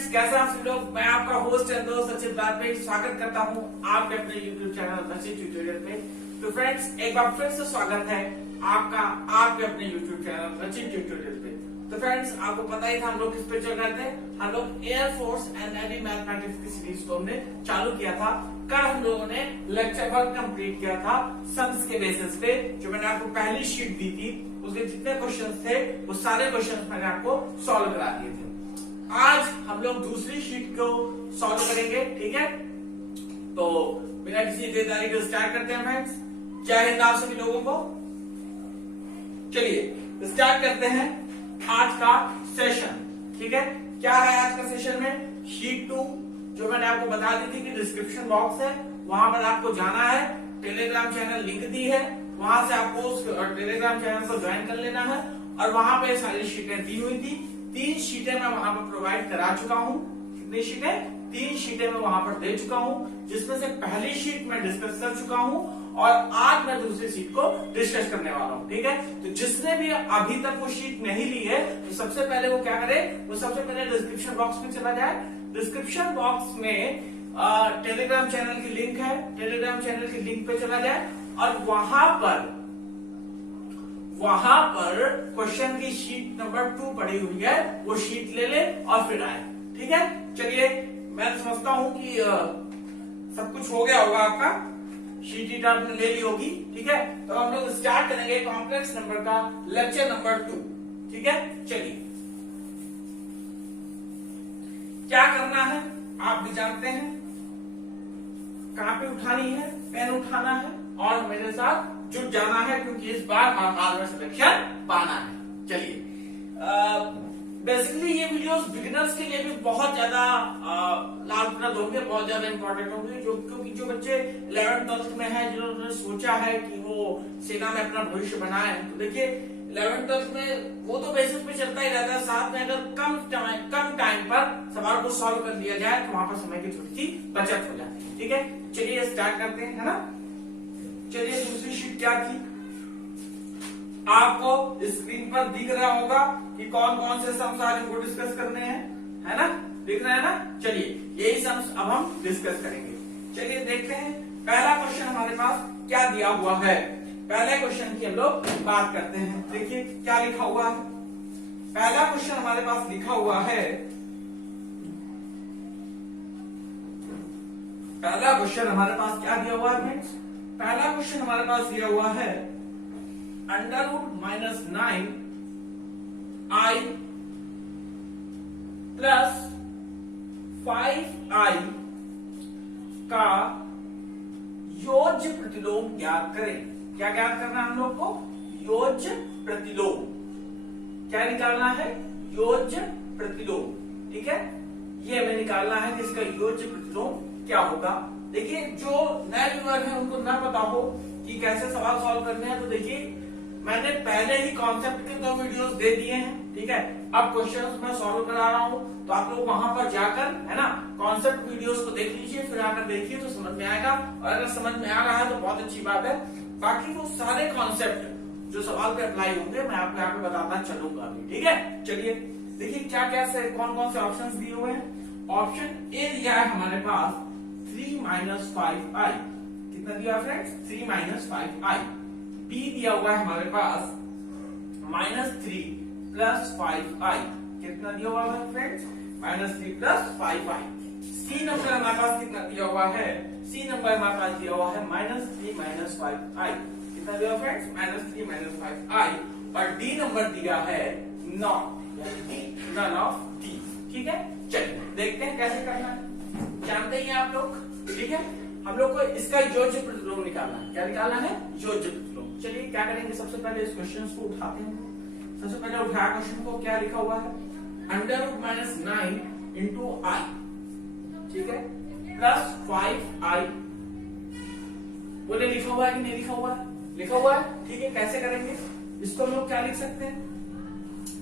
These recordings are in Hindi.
फ्रेंड्स, कैसे आप सभी लोग। मैं आपका होस्ट एंड दोस्त सचिन बारपेट स्वागत करता हूं आपके अपने यूट्यूब चैनल रचित ट्यूटोरियल पे। तो फ्रेंड्स, एक बार फिर से स्वागत है आपका आपके अपने यूट्यूब चैनल रचित ट्यूटोरियल पे। तो फ्रेंड्स, आपको पता ही था हम लोग किस पे चल रहे थे। हम लोग एयरफोर्स एंड नेवी मैथमेटिक्स की सीरीज को हमने चालू किया था। कल हम लोगों ने लेक्चर 1 कंप्लीट किया था सम्स के बेसिस पे। जो मैंने आपको पहली शीट दी थी उसके जितने क्वेश्चंस थे वो सारे क्वेश्चंस मैंने आपको सॉल्व करा दिए थे। आज हम लोग दूसरी शीट को सॉल्व करेंगे, ठीक है। तो बिना किसी देरी के स्टार्ट करते हैं फ्रेंड्स। जय हिंद आप सभी लोगों को। चलिए स्टार्ट करते हैं आज का सेशन, ठीक है। क्या है आज का सेशन में? शीट 2 जो मैंने आपको बता दी थी कि डिस्क्रिप्शन बॉक्स है, वहां पर आपको जाना है। टेलीग्राम चैनल लिंक दी है, वहां से आपको उस टेलीग्राम चैनल को ज्वाइन कर लेना है। और वहां पे सारी शीटें दी हुई थी। 3 शीटें मैं वहां पर प्रोवाइड करा चुका हूं। कितनी शीटें? 3 शीटें मैं वहां पर दे चुका हूं, जिसमें से पहली शीट मैं डिस्कस कर चुका हूं और आज मैं दूसरी शीट को डिस्कस करने वाला हूं, ठीक है। तो जिसने भी अभी तक वो शीट नहीं ली है तो सबसे पहले वो क्या करे, वो सबसे पहले डिस्क्रिप्शन बॉक्स में चला जाए। डिस्क्रिप्शन बॉक्स में टेलीग्राम चैनल की लिंक है, टेलीग्राम चैनल की लिंक पे चला जाए और वहां पर क्वेश्चन की शीट नंबर 2 पड़ी हुई है, वो शीट ले ले और फिर आए, ठीक है। चलिए, मैं समझता हूं कि सब कुछ हो गया होगा आपका। शीट आपने ले ली होगी, ठीक है। तो हम लोग स्टार्ट करेंगे कॉम्प्लेक्स नंबर का लेक्चर नंबर 2, ठीक है। चलिए, क्या करना है आप भी जानते हैं। कॉपी उठानी है, पेन उठाना है और मेरे साथ जुट जाना है, क्योंकि इस बार हमारा में सिलेक्शन पाना है। चलिए, बेसिकली ये वीडियोस बिगिनर्स के लिए भी बहुत ज्यादा लाभप्रद होंगे, बहुत ज्यादा इंपॉर्टेंट होंगे। क्योंकि जो बच्चे 11th 12th में है, जिन्होंने सोचा है कि वो सेना में अपना भविष्य बनाए, तो देखिए 11th 12th में वो तो बेसिस पे चलता ही रहता है। साथ में अगर कम टाइम पर सवाल को सॉल्व कर लिया जाए तो वहां पर समय की थोड़ी सी बचत हो जाती है, ठीक है। चलिए स्टार्ट करते हैं, है ना। चलिए, दूसरी शीट क्या थी आपको स्क्रीन पर दिख रहा होगा कि कौन कौन से सम्स आज हमको डिस्कस करने हैं, है ना। दिख रहा है ना। चलिए, यही सम्स अब हम डिस्कस करेंगे। चलिए देखते हैं पहला क्वेश्चन हमारे पास क्या दिया हुआ है। पहले क्वेश्चन की हम लोग बात करते हैं। देखिए क्या लिखा हुआ है। पहला क्वेश्चन हमारे पास लिखा हुआ है, पहला क्वेश्चन हमारे पास क्या दिया हुआ है फ्रेंड्स? पहला क्वेश्चन हमारे पास दिया हुआ है √-9i प्लस 5i का योज्य प्रतिलोम ज्ञात करें। क्या ज्ञात करना है हम लोग को? योज्य प्रतिलोम। क्या निकालना है? योज्य प्रतिलोम, ठीक है। ये हमें निकालना है कि इसका योज्य प्रतिलोम क्या होगा। देखिए, जो नए व्यूअर हैं उनको ना पता हो कि कैसे सवाल सॉल्व करने हैं, तो देखिए मैंने पहले ही कॉन्सेप्ट के 2 वीडियोस दे दिए हैं, ठीक है। अब क्वेश्चंस मैं सॉल्व करा रहा हूं, तो आप लोग वहां पर जाकर, है ना, कॉन्सेप्ट वीडियोस को देख लीजिए, फिर आकर देखिए तो समझ में आएगा। और अगर समझ में आ रहा है तो बहुत अच्छी बात है। बाकी वो सारे कॉन्सेप्ट जो सवाल पे अप्लाई होंगे मैं आपको यहाँ पे बताता चलूंगा अभी, ठीक है। चलिए देखिए क्या क्या से कौन कौन से ऑप्शंस दिए हुए हैं। ऑप्शन ए दिया है हमारे पास 3-5i। कितना दिया फ्रेंड्स? 3-5i। बी दिया हुआ है हमारे पास -3 + 5i। कितना दिया हुआ है फ्रेंड्स? -3 + 5i। सी नंबर हमारे पास कितना दिया हुआ है? सी नंबर हमारे पास दिया हुआ है -3 - 5i। कितना दिया फ्रेंड्स? -3 - 5i। और डी नंबर दिया है नॉट, यानी नन ऑफ डी, ठीक है। चलिए देखते हैं कैसे करना है। जानते ही आप लोग, ठीक है। हम लोग को इसका योज्य प्रतिलोम निकालना है। क्या निकालना है? योज्य प्रतिलोम। चलिए क्या करेंगे, सबसे पहले इस क्वेश्चन को उठाते हैं। सबसे पहले उठाया क्वेश्चन को, क्या लिखा हुआ है? √-9 × i, ठीक है, प्लस 5i। बोले लिखा हुआ है कि नहीं लिखा हुआ है? लिखा हुआ है, ठीक है। कैसे करेंगे इसको? हम लोग क्या लिख सकते हैं?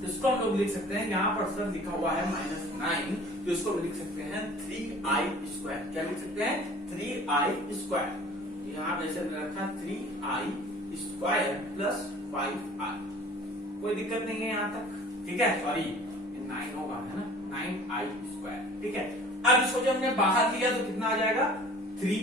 इसको हम लोग लिख सकते हैं, यहाँ पर सर लिखा हुआ है -9, तो इसको लिख सकते हैं 3i²। क्या लिख सकते हैं? 3i²। यहाँ पे सर रखा 3i² + 5i। कोई दिक्कत नहीं है यहाँ तक, ठीक है। सॉरी 9 होगा, है ना। 9i²। ठीक है, अब इसको जब हमने बाहर लिया तो कितना आ जाएगा 3।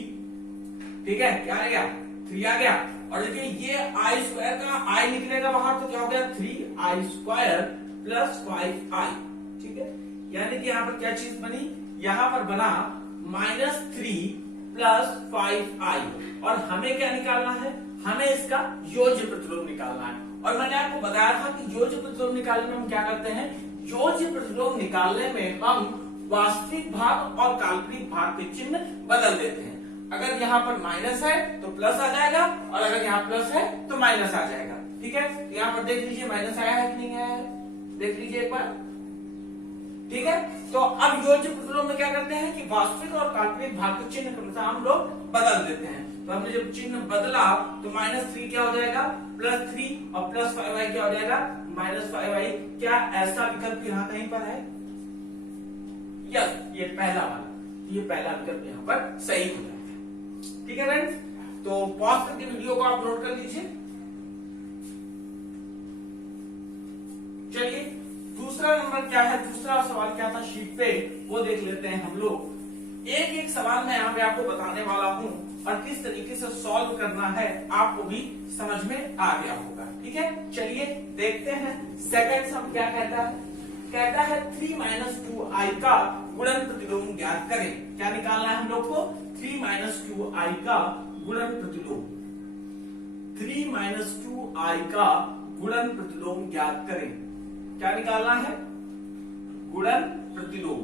ठीक है, क्या आ गया 3 आ गया। और देखिए ये i² का i निकलेगा बाहर तो क्या हो गया 3i² प्लस 5i। ठीक है, यानी कि यहाँ पर क्या चीज बनी, यहाँ पर बना -3 प्लस 5i। और हमें क्या निकालना है, हमें इसका योज्य प्रतिलोम निकालना है। और मैंने आपको बताया था कि योज्य प्रतिलोम निकालने में हम क्या करते हैं, योज्य प्रतिलोम निकालने में हम वास्तविक भाग और काल्पनिक भाग के चिन्ह बदल देते हैं। अगर यहाँ पर माइनस है तो प्लस आ जाएगा, और अगर यहाँ प्लस है तो माइनस आ जाएगा। ठीक है, यहाँ पर देख लीजिए माइनस आया है कि नहीं आया है, देख लीजिए एक बार। ठीक है, तो अब योज्य प्रतिलोम में क्या करते हैं कि वास्तविक और काल्पनिक भाग के चिन्ह क्रमशः हम लोग बदल देते हैं। तो हमने जब चिन्ह बदला तो -3 क्या हो जाएगा +3 और प्लस 5i क्या हो जाएगा -5i। क्या ऐसा विकल्प यहाँ कहीं पर है? यस, ये पहला वाला, ये पहला विकल्प यहाँ पर सही हो जाएगा। ठीक है फ्रेंड्स, तो पॉज करके वीडियो को आप नोट कर लीजिए। चलिए दूसरा नंबर क्या है, दूसरा सवाल क्या था शीट पे वो देख लेते हैं हम लोग। एक एक सवाल मैं यहाँ पे आपको बताने वाला हूँ और किस तरीके से सॉल्व करना है आपको भी समझ में आ गया होगा। ठीक है, चलिए देखते हैं। सेकंड सम क्या कहता है, कहता है 3 - 2i का गुणन प्रतिलोम ज्ञात करें। क्या निकालना है हम लोग को, 3 - 2i का गुणन प्रतिलोम। 3 - 2i का गुणन प्रतिलोम ज्ञात करें। क्या निकालना है, गुणन प्रतिलोम।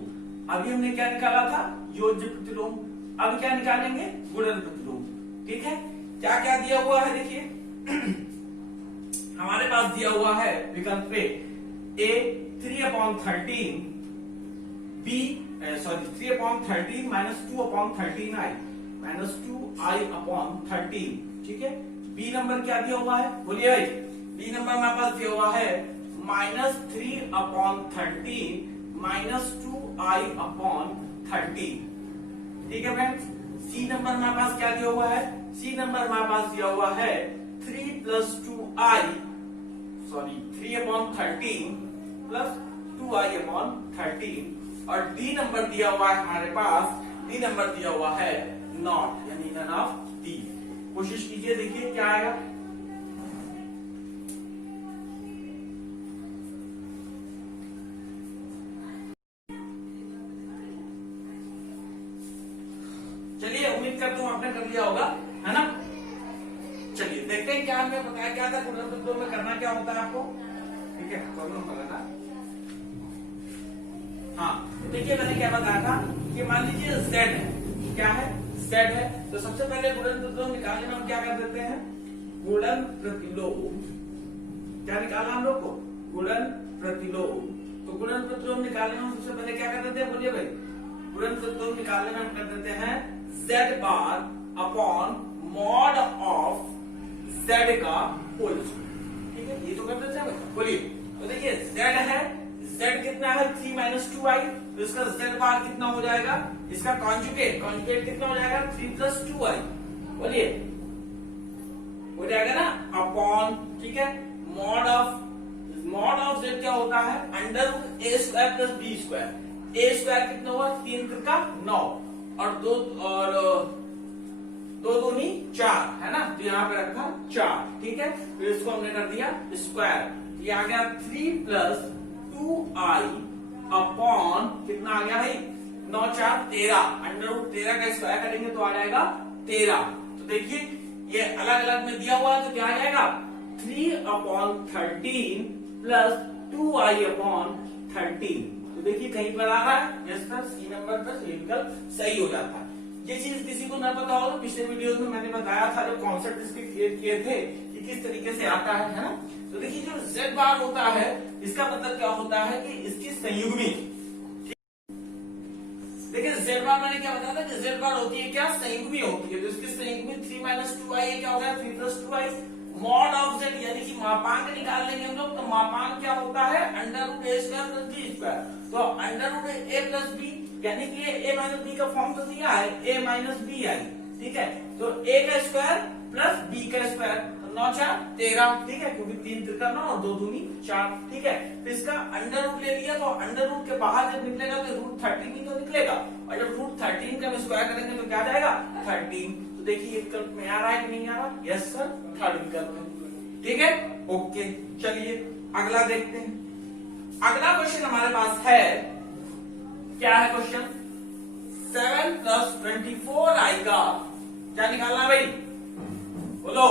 अभी हमने क्या निकाला था, योज्य प्रतिलोम। अब क्या निकालेंगे, गुणन प्रतिलोम। ठीक है, क्या क्या दिया हुआ है देखिए हमारे पास दिया हुआ है विकल्प पे a 3/13 b 3/13 -2/13i -2i/13। ठीक है, b नंबर क्या दिया हुआ है, बोलिए भाई। b नंबर हमारे पास दिया हुआ है -3/13 -2i/13। ठीक है फ्रेंड्स, सी नंबर हमारे पास क्या दिया हुआ है, सी नंबर हमारे पास दिया हुआ है 3/13 प्लस 2i/13। और डी नंबर दिया हुआ है हमारे पास, डी नंबर दिया हुआ है नॉट, यानी नन ऑफ डी। कोशिश कीजिए, देखिए क्या आएगा। चलिए उम्मीद करता हूं आपने कर लिया होगा, है ना। चलिए देखते हैं क्या हमें बताया क्या था, गुणन प्रतिलोम में करना क्या होता है आपको। ठीक है, प्रॉब्लम होगा ना। हाँ देखिए, मैंने क्या बताया था कि मान लीजिए z है, क्या है z है, तो सबसे पहले गुणन प्रतिलोम निकालने में हम क्या कर देते हैं, गुणन प्रतिलोम। क्या निकालना हम लोग को, गुणन प्रतिलोम। तो गुणन प्रतिलोम निकालने में सबसे पहले क्या कर देते हैं, बोलिए भाई। गुणन प्रतिलोम निकालने में हम कर देते हैं z bar upon mod of z का होल। ठीक है, ये तो कर देते हैं, बोलिए। तो देखिए z है, z कितना है 3 - 2i, तो इसका z बार कितना हो जाएगा, इसका कॉन्जुगेट, कॉन्जुगेट कितना हो जाएगा 3 + 2i। बोलिए, हो जाएगा ना, अपॉन। ठीक है, मॉड ऑफ z क्या होता है, √a² + b²। a² कितना हुआ, 3 × 9 और 2 दूनी 4, है ना, तो यहाँ पे रखा 4। ठीक है, तो इसको हमने कर दिया स्क्वायर, ये आ गया 3 + 2i अपॉन कितना आ गया भाई, 9 × 4 = 13। √13 का स्क्वायर करेंगे तो आ जाएगा 13। तो देखिए ये अलग अलग में दिया हुआ है, तो क्या आ जाएगा 3/13 प्लस 2i/13। तो देखिए कहीं पर आ रहा है, यस सर, सी नंबर पर ये विकल्प सही हो जाता है। ये चीज किसी को ना पता हो तो पिछले वीडियोस में मैंने बताया था, जो कॉन्सेप्ट इसके क्रिएट किए थे कि किस तरीके से आता है ना। तो देखिए जो z बार होता है, इसका मतलब क्या होता है कि इसकी संयुग्मी। देखिए z बार मैंने क्या बताया था कि z बार होती है क्या, संयुग्मी होती है। तो इसकी संयुग्मी 3 - 2i, ये क्या हो गया 3 + 2i। मॉड ऑफ z यानी कि मापांक निकाल लेंगे हम लोग, तो मापांक क्या होता है √a² + b²। तो √a + b यानी कि a - b का फॉर्म तो दिया है a - bi। ठीक है, तो a का स्क्वायर प्लस b का स्क्वायर, 9 4 13, ठीक है, क्योंकि 3 त्रिका 9 और 2 दूनी 4, ठीक है। फिर इसका अंडर रूट ले लिया, तो अंडर रूट के बाहर जब निकलेगा तो रूट 13 ही तो निकलेगा, और जब रूट 13 का हम स्क्वायर करेंगे तो क्या आ जाएगा 13। तो देखिए ये विकल्प में आ रहा है कि नहीं आ रहा? यस सर, थर्ड विकल्प है, ठीक है, ओके। चलिए अगला देखते हैं। अगला क्वेश्चन हमारे पास है, क्या है क्वेश्चन? 7 + 24i का क्या निकालना है भाई? बोलो।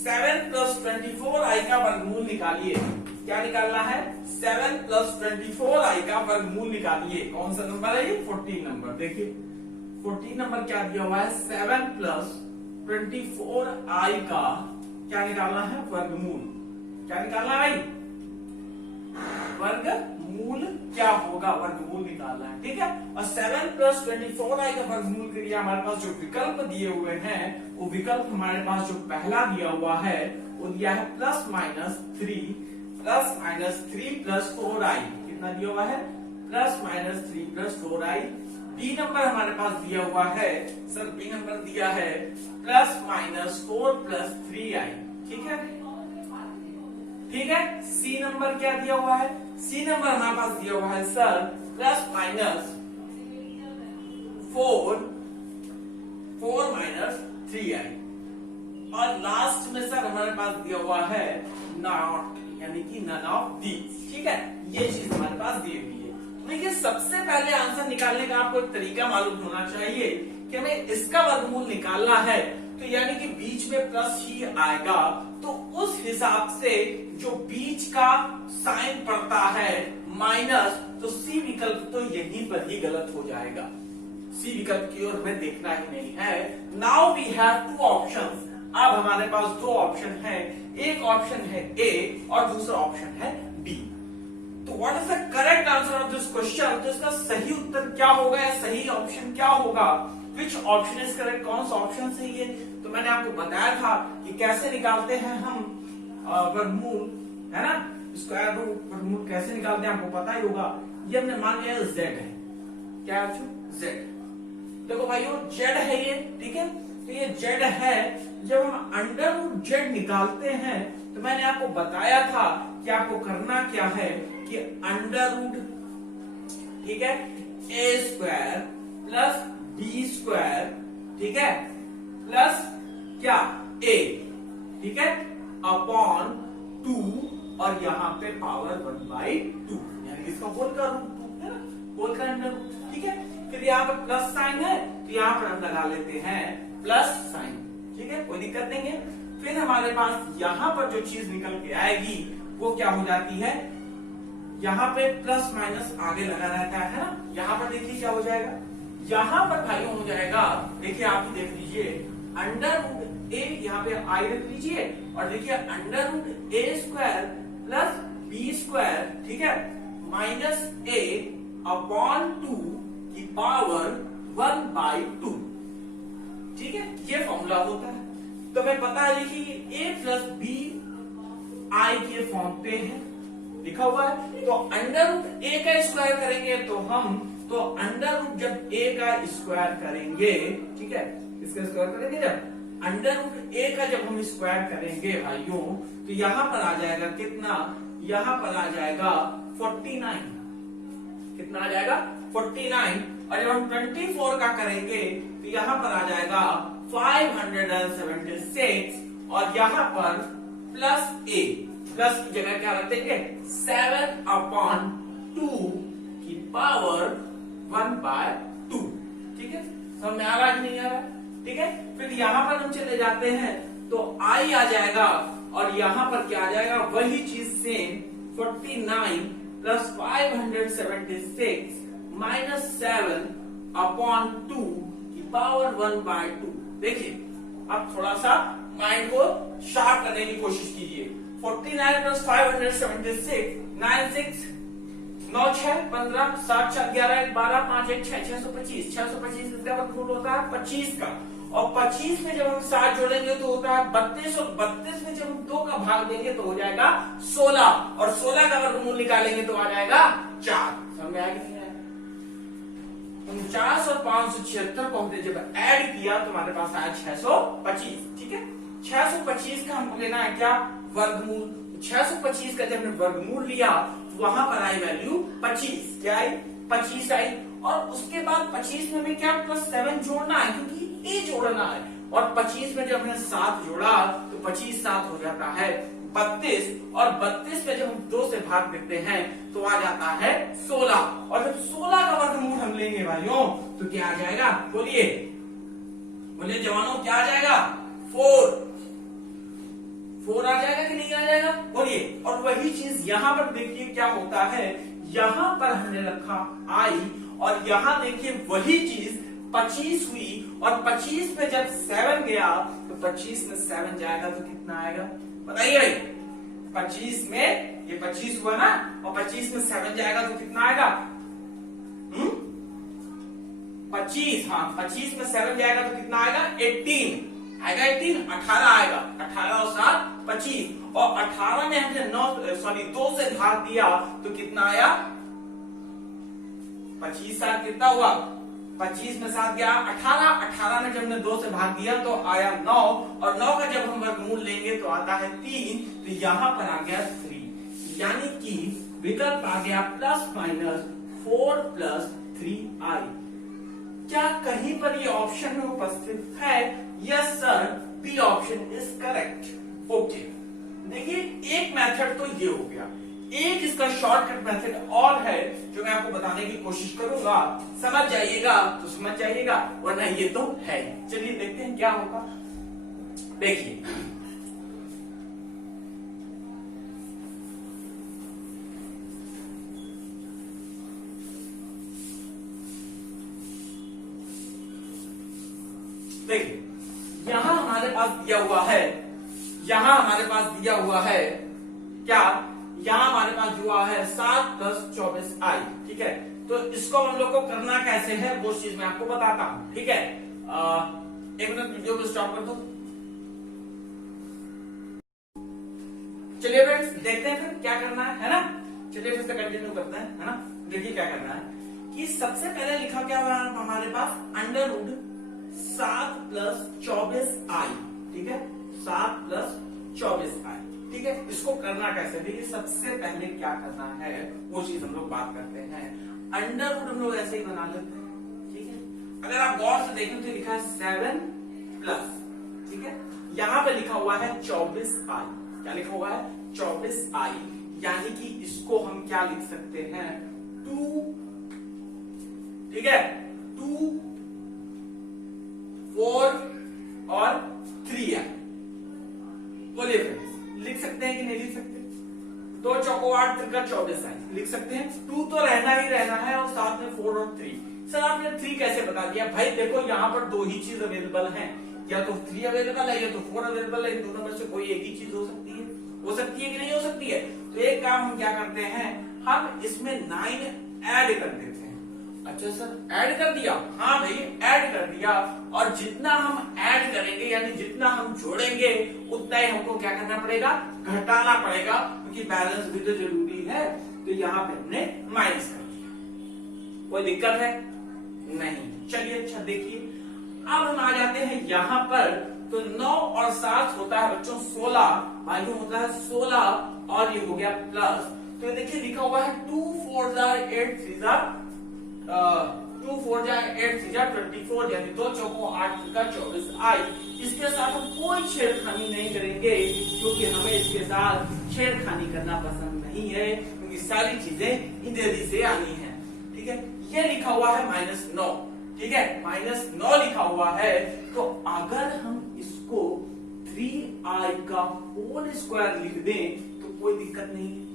7 + 24i का वर्गमूल निकालिए। क्या निकालना है? 7 + 24i का वर्गमूल निकालिए। कौन सा नंबर है ये? 14 नंबर। देखिए 14 नंबर क्या दिया हुआ है? 7 + 24i का क्या निकालना है? वर्गमूल। क्या निकालना है भाई? वर्गमूल क्या होगा? वर्गमूल निकालना है, ठीक है। और 7 + 24i का वर्गमूल के लिए हमारे पास जो विकल्प दिए हुए हैं, वो विकल्प हमारे पास जो पहला दिया हुआ है वो दिया है +-3 + 4i। कितना दिया हुआ है? +-3 + 4i। बी नंबर हमारे पास दिया हुआ है, सर बी नंबर दिया है +-4 + 3i, ठीक है, ठीक है। सी नंबर क्या दिया हुआ है? सी नंबर हमारे पास दिया हुआ है सर +-4 - 3i, और लास्ट में सर हमारे पास दिया हुआ है नॉट, यानी कि नन ऑफ दीज, ठीक है। ये चीज हमारे पास दी हुई है। देखिए सबसे पहले आंसर निकालने का आपको एक तरीका मालूम होना चाहिए कि हमें इसका वर्गमूल निकालना है, तो यानी कि बीच में प्लस ही आएगा, तो उस हिसाब से जो बीच का साइन पड़ता है माइनस, तो सी विकल्प तो यहीं पर ही गलत हो जाएगा। सी विकल्प की ओर हमें देखना ही नहीं है। Now we have 2 options. अब हमारे पास 2 ऑप्शन है, एक ऑप्शन है ए और दूसरा ऑप्शन है बी। तो what is the correct answer of this question? तो इसका सही उत्तर क्या होगा या सही ऑप्शन क्या होगा? Which option is correct? कौन सा ऑप्शन सही है? तो मैंने आपको बताया था कि कैसे निकालते हैं हम वर्गमूल, है ना, स्क्वायर रूट वर्गमूल कैसे निकालते हैं, आपको पता ही होगा। ये हमने मान लिया z है। क्या है? z। देखो भाइयों z है ये, ठीक है, तो ये z है। जब हम √z निकालते हैं तो मैंने आपको बताया था कि आपको करना क्या है कि √, ठीक है, a² + b², ठीक है, प्लस क्या a, ठीक है, अपॉन 2 और यहाँ पे पावर 1/2, यानी इसका होल का रूट 2 है ना, होल का अंडर रूट, ठीक है। फिर यहाँ पे प्लस साइन है तो यहाँ पर हम लगा लेते हैं प्लस साइन, ठीक है, कोई दिक्कत नहीं है। फिर हमारे पास यहाँ पर जो चीज निकल के आएगी वो क्या हो जाती है, यहाँ पे प्लस माइनस आगे लगा रहता है ना। यहाँ पर देखिए क्या हो जाएगा, यहाँ पर भाइयों हो जाएगा, देखिए आप ही देख लीजिए, √a, यहाँ पे आई रख लीजिए, और देखिए √a² + b², ठीक है, -a अपॉन 2 की पावर 1/2, ठीक है, ये फॉर्मूला होता है। तो हमें पता है देखिए a + b i के फॉर्म पे है, लिखा हुआ है। तो √a का स्क्वायर करेंगे तो √ जब a का स्क्वायर करेंगे, ठीक है, इसका स्क्वायर करेंगे जब √a का जब हम स्क्वायर करेंगे भाइयों, तो यहां पर आ जाएगा कितना, यहां पर आ जाएगा 49। कितना आ जाएगा? 49। और जब हम 24 का करेंगे तो यहां पर आ जाएगा 576, और यहां पर प्लस a, प्लस की जगह क्या रख देंगे 7/2 की पावर 1/2, ठीक है। समझ में आ रहा है कि नहीं आ रहा? ठीक है। फिर यहां पर हम चले जाते हैं तो i आ जाएगा, और यहां पर क्या आ जाएगा, वही चीज सेम, 49 + 576 -7/2 की पावर 1/2। देखिए अब थोड़ा सा माइंड को शार्प करने की कोशिश कीजिए। 49 + 576, 9 6 9 6 15 7 4 11 1 12 5 1 6 625। 625 इसका वर्गमूल होता है 25 का, और 25 में जब हम 7 जोड़ेंगे तो होता है 32, और 32 में जब हम 2 का भाग देंगे तो हो जाएगा 16, और 16 का वर्गमूल निकालेंगे तो आ जाएगा 4। समझ में आया कि नहीं आया? 49 और 576 को हमने जब ऐड किया तो हमारे पास आया 625, ठीक है। 625 का हमको लेना है क्या, वर्गमूल। 625 का जब हमने वर्गमूल लिया तो वहां पर आई वैल्यू 25, क्या आई, 25 आई। और उसके बाद 25 में हमें क्या +7 जोड़ना है, क्योंकि ए जोड़ना है। और 25 में जब हमने 7 जोड़ा तो 25 7 हो जाता है 32, और 32 में जब हम 2 से भाग देते हैं तो आ जाता है 16। और जब 16 का वर्गमूल हम लेंगे भाइयों तो क्या आ जाएगा, बोलिए बोलिए जवानों, क्या आ जाएगा, 4 आ जाएगा कि नहीं आ जाएगा, बोलिए। और वही चीज यहां पर देखिए क्या होता है, यहां पर हमने रखा आई, और यहां देखिए वही चीज 25 हुई, और 25 में जब 7 गया तो 25 में 7 जाएगा तो कितना आएगा, बताइए भाई। 25 में ये 25 हुआ ना, और 25 में 7 जाएगा तो कितना आएगा, 25, हाँ 25 में 7 जाएगा तो कितना आएगा, 18 आएगा, 18 आएगा, 18 और 7 25, और 18 में हमने 2 से भाग दिया तो कितना आया, 25 7 कितना हुआ, 25 में 7 गया 18, 18 में जब हमने 2 से भाग दिया तो आया 9, और 9 का जब हम वर्गमूल लेंगे तो आता है 3, तो यहां पर आ गया 3, यानी कि विकल्प आ गया ±4 + 3i। क्या कहीं पर ये ऑप्शन में उपस्थित है, yes sir, B option is correct. Okay, देखिए एक मेथड तो ये हो गया, एक इसका शॉर्टकट मेथड और है जो मैं आपको बताने की कोशिश करूंगा, समझ जाइएगा तो समझ जाइएगा, वरना ये तो है। चलिए देखते हैं क्या होगा। देखिए देखिए यहां हमारे पास दिया हुआ है, यहां हमारे पास दिया हुआ है क्या, यहां हमारे पास हुआ है 7 + 24i, ठीक है। तो इसको हम लोग को करना कैसे है वो चीज मैं आपको बताता हूं, ठीक है। एक मिनट वीडियो को स्टॉप कर दो। चलिए फ्रेंड्स देखते हैं फिर क्या करना है ना। चलिए फिर से कंटिन्यू करते हैं, है ना। देखिए क्या करना है कि सबसे पहले लिखा क्या हुआ हमारे पास, √ 7 + 24i, ठीक है, 7 + 24i, ठीक है। इसको करना कैसे, देखिए सबसे पहले क्या करना है वो चीज हम लोग बात करते हैं। √ हम लोग ऐसे ही बना लेते हैं, ठीक है। अगर आप गौर से देखें तो लिखा है 7+, ठीक है, यहां पे लिखा हुआ है 24i, क्या लिखा हुआ है 24i, यानी कि इसको हम क्या लिख सकते हैं 2, ठीक है, 2 4 और 3i, बोलिए फ्रेंड्स लिख सकते हैं कि नहीं लिख सकते, 2 चौको 8 3 24i लिख सकते हैं। 2 तो रहना ही रहना है, और साथ में 4 और 3। सर आपने 3 कैसे बता दिया, भाई देखो यहाँ पर 2 ही चीज अवेलेबल हैं, या तो 3 अवेलेबल है या तो 4 अवेलेबल है, इन दोनों में से कोई एक ही चीज हो सकती है कि नहीं हो सकती है। तो एक काम हम क्या करते हैं, हम इसमें 9 ऐड कर देते हैं। अच्छा सर ऐड कर दिया, हाँ भाई ऐड कर दिया, और जितना हम ऐड करेंगे यानी जितना हम जोड़ेंगे उतना ही हमको क्या करना पड़ेगा, घटाना पड़ेगा, क्योंकि बैलेंस भी तो जरूरी है। तो यहाँ पे हमने माइनस कर दिया, कोई दिक्कत है नहीं। चलिए अच्छा देखिए, अब हम आ जाते हैं यहाँ पर, तो 9 और 7 होता है बच्चों 16, मालूम होता है 16, और ये हो गया प्लस। तो ये देखिए लिखा हुआ है 2 4 8 3 2 4 8 3 24, यानी 2 चौको 8 3 24i। इसके साथ हम कोई छेड़खानी नहीं करेंगे, क्योंकि हमें इसके साथ छेड़खानी करना पसंद नहीं है, क्योंकि सारी चीजें इंग्रेजी से आनी है, ठीक है। ये लिखा हुआ है -9, ठीक है, -9 लिखा हुआ है। तो अगर हम इसको 3i का होल स्क्वायर लिख दें तो कोई दिक्कत नहीं है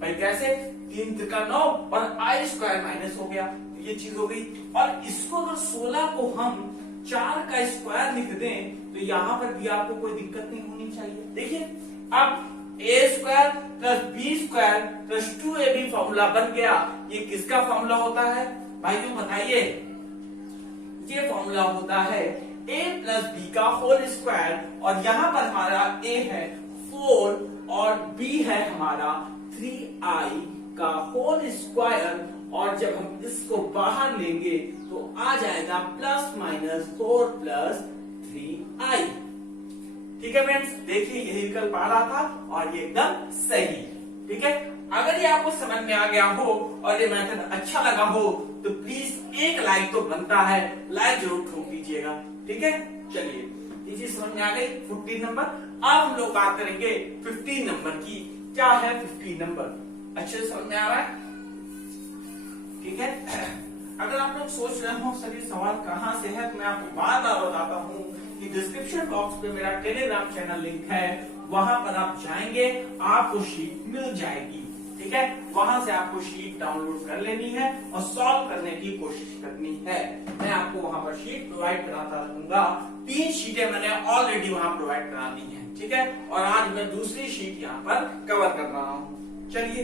भाई। कैसे, 3 3 9 और i स्क्वायर माइनस हो गया, तो ये चीज हो गई। और इसको अगर 16 को हम 4 का स्क्वायर लिख दें तो यहां पर भी आपको कोई दिक्कत नहीं होनी चाहिए। देखिए अब a² + b² + 2ab फॉर्मूला बन गया। ये किसका फॉर्मूला होता है भाइयों बताइए, ये फॉर्मूला होता है a + b का होल स्क्वायर, और यहां पर हमारा a है 4 और b है हमारा 3i का होल स्क्वायर, और जब हम इसको बाहर लेंगे तो आ जाएगा +- 4 + 3i। ठीक है फ्रेंड्स, देखिए यही विकल्प आ रहा था और ये एकदम सही है। ठीक है, अगर ये आपको समझ में आ गया हो और ये मेथड अच्छा लगा हो तो प्लीज एक लाइक तो बनता है, लाइक जरूर ठोक दीजिएगा। ठीक है, चलिए ये चीज समझ में आ गई 14 नंबर। अब हम लोग बात करेंगे 15 नंबर की। क्या है 15 नंबर, अच्छे से समझ में आ रहा है? ठीक है, अगर आप लोग सोच रहे हो सर ये सवाल कहाँ से है, तो मैं आपको बार बार बताता हूँ कि डिस्क्रिप्शन बॉक्स पे मेरा टेलीग्राम चैनल लिंक है, वहां पर आप जाएंगे आपको शीट मिल जाएगी। ठीक है, वहां से आपको शीट डाउनलोड कर लेनी है और सॉल्व करने की कोशिश करनी है। मैं आपको वहां पर शीट प्रोवाइड कराता रहूंगा। 3 शीटें मैंने ऑलरेडी वहां प्रोवाइड करा दी है। ठीक है, और आज मैं दूसरी शीट यहाँ पर कवर कर रहा हूँ। चलिए,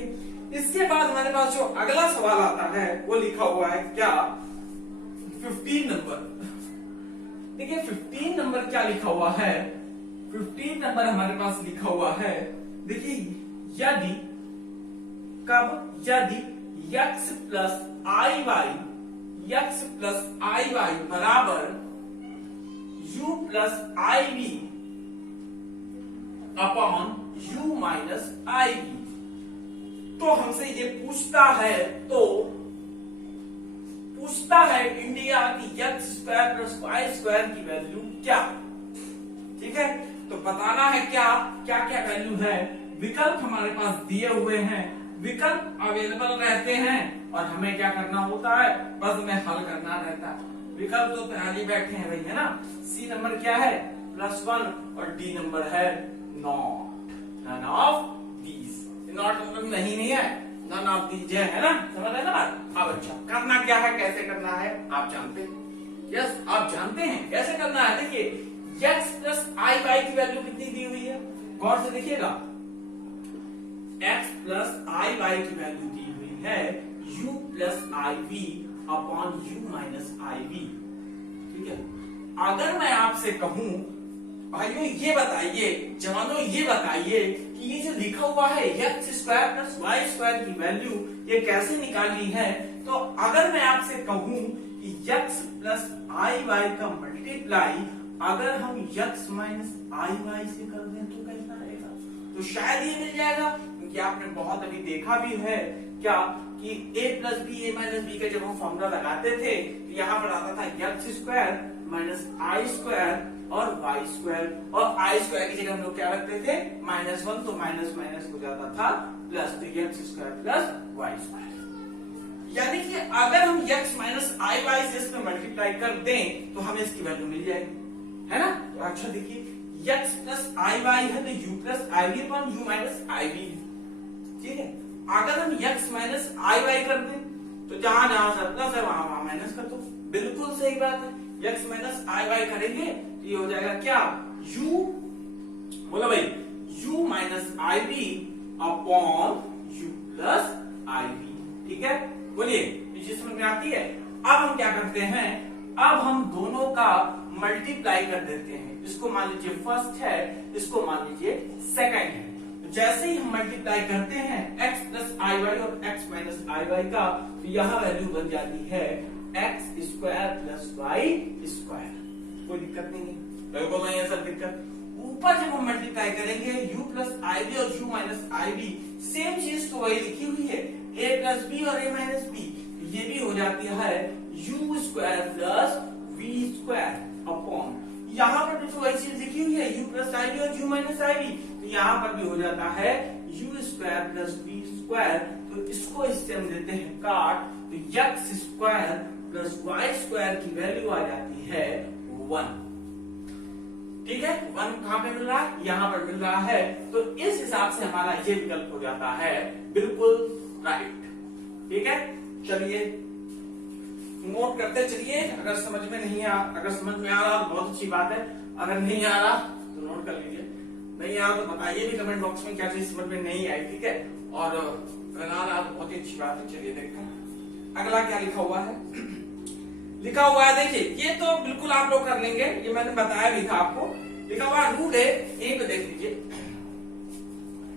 इसके बाद हमारे पास जो अगला सवाल आता है वो लिखा हुआ है क्या 15 नंबर। देखिए 15 नंबर क्या लिखा हुआ है, 15 नंबर हमारे पास लिखा हुआ है, देखिए यदि कब, यदि x प्लस आई वाई बराबर u plus i v upon u minus i v, तो हमसे ये पूछता है इंडिया की x square plus y square की वैल्यू क्या। ठीक है, तो बताना है क्या क्या क्या वैल्यू है। विकल्प हमारे पास दिए हुए हैं, विकल्प अवेलेबल रहते हैं और हमें क्या करना होता है, बस हमें हल करना रहता है। विकल्प तो तैयारी बैठे हैं भाई, है ना। सी नंबर क्या है +1 और डी नंबर है not, none of these. Not मतलब नहीं है, नन ऑफ दीज है ना, समझ रहे ना बात। अब अच्छा करना क्या है, कैसे करना है आप जानते हैं। यस, आप जानते हैं कैसे करना है। देखिए x प्लस आई वाई की वैल्यू कितनी दी हुई है, गौर से देखिएगा। x प्लस आई वाई की वैल्यू दी हुई है u plus i v upon u minus i v. ठीक है, अगर मैं आपसे कहूं भाइयों ये बताइए, जवानों ये बताइए कि ये जो लिखा हुआ है x square plus y square की वैल्यू ये कैसे निकालनी है। तो अगर मैं आपसे कहूं कि x प्लस आई वाई का मल्टीप्लाई अगर हम x माइनस आई वाई से कर दें तो कैसा रहेगा, तो शायद ये मिल जाएगा। क्योंकि आपने बहुत अभी देखा भी है क्या कि a plus b a minus b का जब हम फॉर्मूला लगाते थे तो यहाँ पर आता था x स्क्वायर माइनस आई स्क्वायर और वाई स्क्वायर, और आई स्क्वायर की जगह हम लोग क्या रखते थे -1, तो माइनस माइनस हो जाता था प्लस, तो x square plus y square. यानी कि अगर हम x माइनस आई वाई से इसमें मल्टीप्लाई कर दें तो हमें इसकी वैल्यू मिल जाएगी, है ना। तो अच्छा देखिए x प्लस आई वाई है तो u plus i v upon u minus i v है। ठीक है, अगर हम x माइनस आई वाई कर दें तो जहां जहां से प्लस है वहां माइनस कर दो, बिल्कुल सही बात है। x माइनस आई वाई करेंगे तो ये हो जाएगा क्या u, बोलो भाई u minus i v upon u plus i v. ठीक है, बोलिए ये समझ में आती है। अब हम क्या करते हैं, अब हम दोनों का मल्टीप्लाई कर देते हैं। इसको मान लीजिए फर्स्ट है, इसको मान लीजिए सेकंड है। तो जैसे ही हम मल्टीप्लाई करते हैं x प्लस आई वाई और x माइनस आई वाई का, तो यहाँ वैल्यू बन जाती है x square plus y square. कोई दिक्कत नहीं है, बिल्कुल नहीं है सर दिक्कत। ऊपर जब हम मल्टीप्लाई करेंगे u प्लस आई वी और u minus i v, same चीज तो वही लिखी हुई है a प्लस बी और a माइनस बी, ये भी हो जाती है u square plus v square upon, यहाँ पर भी तो वही चीज लिखी हुई है u प्लस आई वी और u माइनस आई वी, तो यहाँ पर भी हो जाता है u square plus v square. तो इसको इससे हम देते हैं काट, तो x square plus y square की वैल्यू आ जाती है 1। ठीक है, 1 कहां पे मिल रहा है, यहाँ पर मिल रहा है। तो इस हिसाब से हमारा ये विकल्प हो जाता है बिल्कुल राइट। ठीक है, चलिए नोट करते चलिए। अगर समझ में नहीं अगर समझ में आ रहा तो बहुत अच्छी बात है, अगर नहीं आ रहा तो नोट कर लीजिए, नहीं आ रहा तो बताइए भी कमेंट बॉक्स में क्या चीज समझ में नहीं आई। ठीक है, और अगर आ रहा तो बहुत ही अच्छी बात है। चलिए देखते हैं अगला क्या लिखा हुआ है। लिखा हुआ है देखिए, ये तो बिल्कुल आप लोग कर लेंगे, ये मैंने बताया भी था आपको। लिखा हुआ है रूट है, यहीं पे देख लीजिए।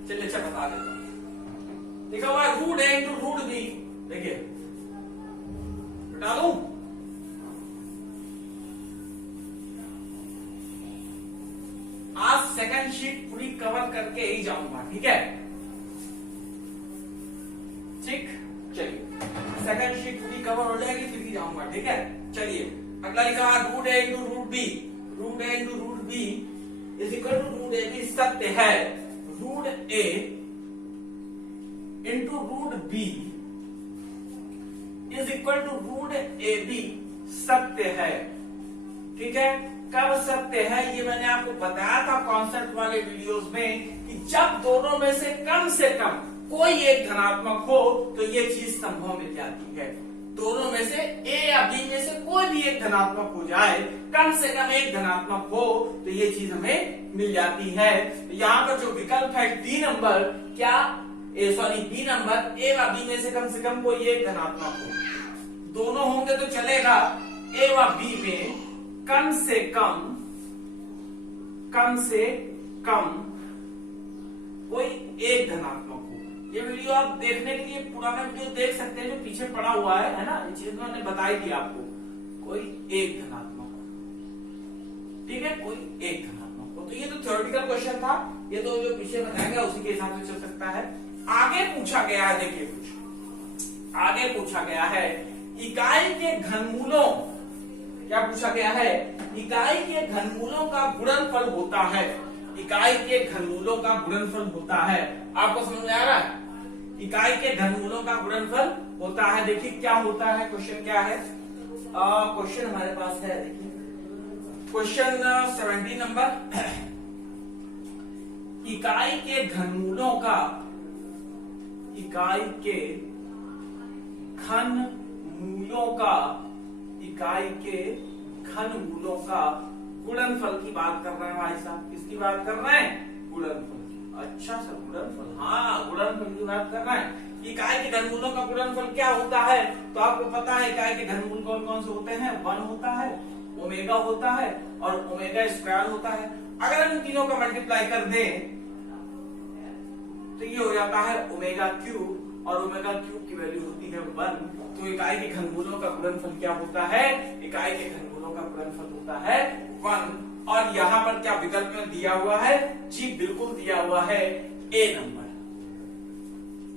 चलिए अच्छा बता देता हूं। लिखा हुआ है रूट है इंटू रूट बी, देखिए बता दूं, आज करके ही जाऊंगा, ठीक है। ठीक, चलिए सेकंड शीट पूरी कवर हो जाएगी फिर ही जाऊंगा, ठीक है। चलिए अगला लिखा root a into root b, root a into root b is equal to root a b. सत्य है root a into root b is equal to root a b सत्य है, ठीक है। कब सत्य है ये मैंने आपको बताया था कॉन्सेप्ट वाले वीडियोस में कि जब दोनों में से कम कोई एक धनात्मक हो तो ये चीज संभव मिल जाती है। दोनों में से ए या बी में से कोई भी एक धनात्मक हो जाए, कम से कम एक धनात्मक हो तो ये चीज हमें मिल जाती है। तो यहाँ पर जो विकल्प है डी नंबर, क्या बी नंबर, ए व बी में से कम कोई एक धनात्मक हो। दोनों होंगे तो चलेगा, ए व बी में कम से कम कोई एक धनात्मक हो। ये वीडियो आप देखने के लिए पुराना वीडियो देख सकते हैं जो पीछे पड़ा हुआ है ना, ये चीज मैंने बताई थी आपको। कोई एक धनात्मक हो, ठीक है, कोई एक धनात्मक हो। तो ये तो थ्योरेटिकल क्वेश्चन था, ये तो जो पीछे बताएंगे उसी के हिसाब से चल सकता है। आगे पूछा गया है, देखिए कुछ आगे पूछा गया है, इकाई के घनमूलों, क्या पूछा गया है, इकाई के घनमूलों का गुणनफल होता है। इकाई के घनमूलों का गुणनफल होता है, आपको समझ में आ रहा है? इकाई के घनमूलों का गुणनफल होता है। देखिए क्या होता है, क्वेश्चन क्या है, क्वेश्चन हमारे पास है, देखिए क्वेश्चन 17 नंबर। इकाई के घनमूलों का, इकाई के घनमूलों का, इकाई के घनमूलों का गुणनफल की बात कर रहे हैं भाई साहब। किसकी बात कर रहे हैं? गुणनफल। अच्छा सर, गुणनफल, हाँ गुणनफल की बात कर रहे हैं। इकाई के घनमूलों का गुणनफल क्या होता है? तो आपको पता है इकाई के घनमूल कौन कौन से होते हैं? 1 होता है, ओमेगा होता है और ओमेगा स्क्वायर होता है। अगर हम तीनों का मल्टीप्लाई कर दें तो ये हो जाता है ओमेगा क्यूब, और ओमेगा क्यूब की वैल्यू होती है 1। तो इकाई के घनमूलों का गुणनफल क्या होता है? इकाई के घनमूलों का गुणनफल होता है 1। और यहाँ पर क्या विकल्प में दिया हुआ है? जी बिल्कुल दिया हुआ है ए नंबर।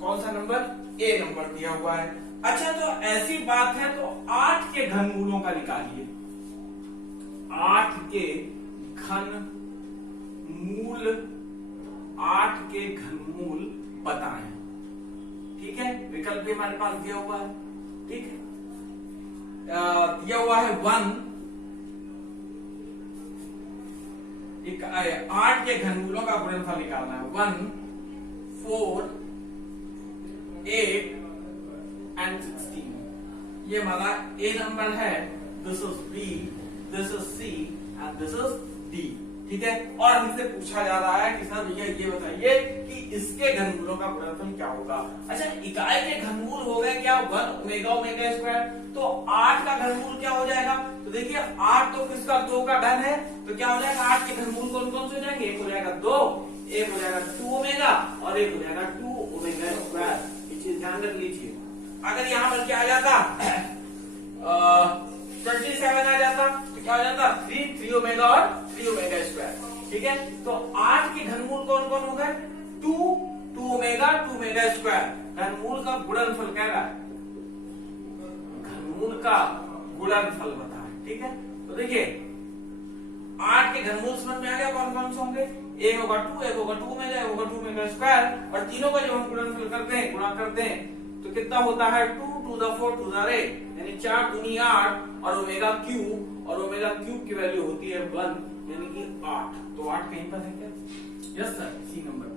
कौन सा नंबर? ए नंबर दिया हुआ है। अच्छा तो ऐसी बात है तो 8 के घनमूलों का निकालिए। 8 के घनमूल, 8 के घनमूल बताएं, ठीक है। विकल्प भी हमारे पास दिया हुआ है, ठीक है। दिया हुआ है 1। 8 के घनमूलों का गुणनफल निकालना है। 1, 4, 8 एंड 16। ये हमारा ए नंबर है, this is B, this is C and this is D, ठीक है। और हमसे पूछा जा रहा है कि सर भैया ये बताइए कि इसके घनमूलों का गुणनफल क्या होगा। अच्छा इकाई के घनमूल हो गए क्या? 1 ओमेगा ओमेगा स्क्वायर। तो 8 का घनमूल क्या हो जाएगा? तो देखिए 8 तो किसका? 2 का घन है, तो क्या हो जाएगा? 8 के घनमूल कौन कौन से हो जाएंगे? एक हो जाएगा 2, एक हो जाएगा 2 ओमेगा और एक हो जाएगा 2 ओमेगा स्क्वायर। ये चीज ध्यान रख लीजिए। अगर यहाँ पर क्या आ जाता 27 आ जाता तो क्या हो जाता? 3 ओमेगा और 3 ओमेगा स्क्वायर, ठीक है। तो 8 के घनमूल कौन कौन हो गए? 2 ओमेगा 2 ओमेगा स्क्वायर। घनमूल का गुणनफल कह रहा है, घनमूल का गुणनफल बताएं, ठीक है। तो देखिए 8 के घनमूल समझ में आ गया कौन कौन से होंगे? एक होगा 2, एक होगा 2 ओमेगा, एक होगा 2 ओमेगा स्क्वायर, और तीनों का जब हम गुणनफल करते हैं, गुणा करते हैं तो कितना होता है? 2 to the 4 to the 8, यानी 4 दूनी 8 और ओमेगा क्यूब, और ओमेगा क्यूब की वैल्यू होती है 1 यानी कि 8। तो 8 कहीं पर है क्या? Yes sir, C number.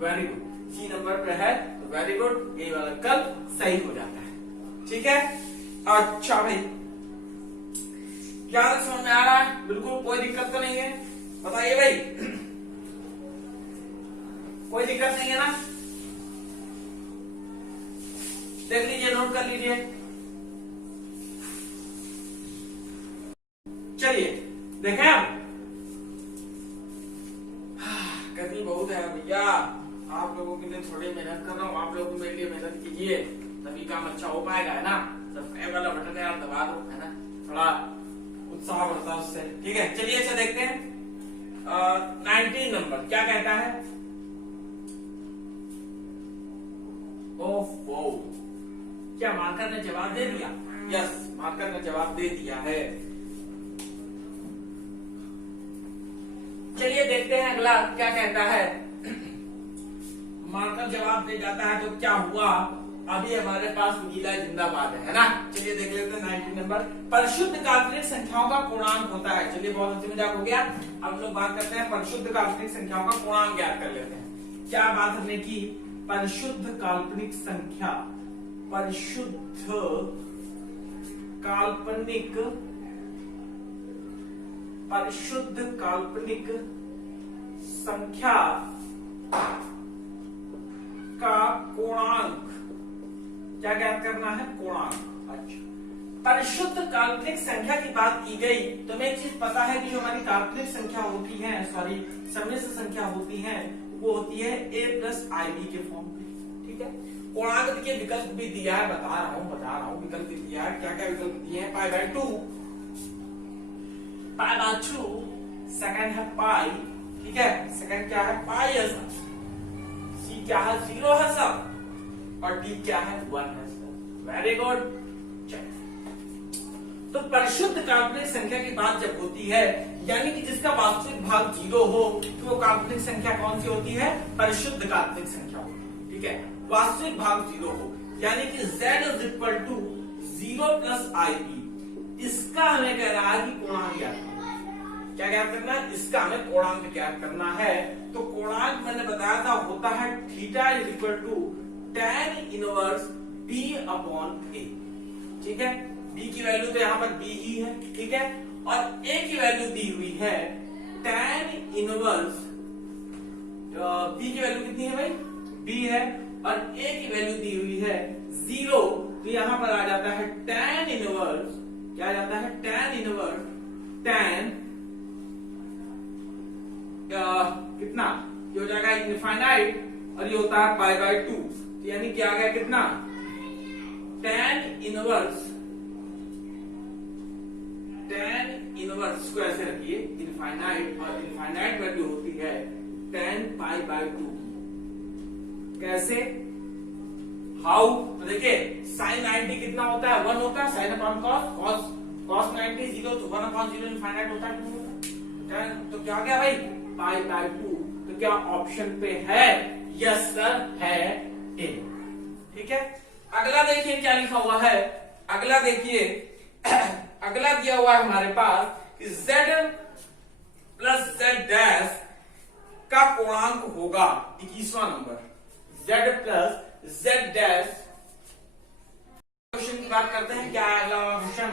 Very good, C number पे है तो वेरी गुड, ये वाला विकल्प सही हो जाता है, ठीक है। अच्छा भाई क्या समझ में आ रहा है? बिल्कुल कोई दिक्कत तो नहीं है? बताइए भाई, कोई दिक्कत नहीं है ना? देख लीजिए, नोट कर लीजिए। चलिए देखें आप, गर्मी बहुत है भैया, आप लोगों के लिए थोड़ी मेहनत कर रहा हूँ, आप लोगों मेरे लिए मेहनत कीजिए तभी काम अच्छा हो पाएगा, है ना। सब्सक्राइब वाला बटन है आप दबा दो, है ना, थोड़ा उत्साह बढ़ता है उससे, ठीक है। चलिए अच्छा देखते हैं 19 नंबर क्या कहता है। ओफो, क्या मार्कर ने जवाब दे दिया? यस, मार्कर ने जवाब दे दिया है। चलिए देखते हैं अगला क्या कहता है। मार्कर जवाब दे जाता है तो क्या हुआ, अभी हमारे पास गीला जिंदाबाद है ना। चलिए देख लेते हैं 19 नंबर। परिशुद्ध काल्पनिक संख्याओं का पूर्णांक होता है। चलिए बहुत अच्छी मजाक हो गया। अब लोग बात करते हैं परिशुद्ध काल्पनिक संख्याओं का पूर्णांक ज्ञात कर लेते हैं। क्या बात हमने की, परिशुद्ध काल्पनिक संख्या, परिशुद्ध काल्पनिक, परिशुद्ध काल्पनिक संख्या का पूर्णांक क्या ज्ञात करना है? पूर्णांक। अच्छा, परिशुद्ध काल्पनिक संख्या की बात की गई तो हमें एक चीज पता है कि जो हमारी काल्पनिक संख्या होती है, सॉरी सम्मिश्र संख्या होती है, वो होती है a प्लस IB के फॉर्म में। ठीक है, पूर्णांक देखिए विकल्प भी दिया है, बता रहा हूं विकल्प भी दिया है। क्या क्या विकल्प दिए हैं? Pi by 2, pi by 2, second है पाई, ठीक है, सेकंड क्या है? पाई है सर, सी क्या है? 0 है सर, और डी क्या है? 1 है सर। Very good. तो परिशुद्ध काल्पनिक संख्या की बात जब होती है, यानी कि जिसका वास्तविक भाग 0 हो, तो वो काल्पनिक संख्या कौन सी होती है? परिशुद्ध काल्पनिक संख्या होती है। ठीक है, वास्तविक भाग 0 हो, यानी कि z is equal to 0 plus IB। इसका हमें कह रहा है कि पूर्णांक ज्ञात करना। क्या ज्ञात करना है? इसका हमें पूर्णांक ज्ञात करना है। तो पूर्णांक मैंने बताया था होता है theta is equal to tan inverse B upon A। ठीक है, B की वैल्यू तो यहाँ पर B ही है, ठीक है, और A की वैल्यू दी हुई है tan इनवर्स, B की वैल्यू कितनी है भाई? B है, और A की वैल्यू दी हुई है 0। तो यहां पर आ जाता है tan इनवर्स, क्या आ जाता है? tan इनवर्स tan कितना, ये हो जाएगा इनफाइनाइट, और ये होता है पाई बाय 2। तो यानी क्या आ गया कितना? tan इनवर्स, tan इनवर्स को ऐसे रखिए इनफाइनाइट, और इनफाइनाइट वैल्यू होती है tan पाई बाय 2। कैसे? हाउ? तो देखिए साइन 90 कितना होता है? 1 होता है, साइन अपॉन कॉस, कॉस 90 0, तो 1 अपॉन 0 इनफाइनाइट होता है, नहीं होता? तो क्या गया भाई? Pi by 2। तो क्या ऑप्शन पे है? यस सर, है ए। ठीक है, अगला देखिए क्या लिखा हुआ है। अगला देखिए अगला दिया हुआ है हमारे पास कि z प्लस z डैश का पूर्णांक होगा 21वां नंबर। z plus z dash question की बात करते हैं। क्या अगला क्वेश्चन?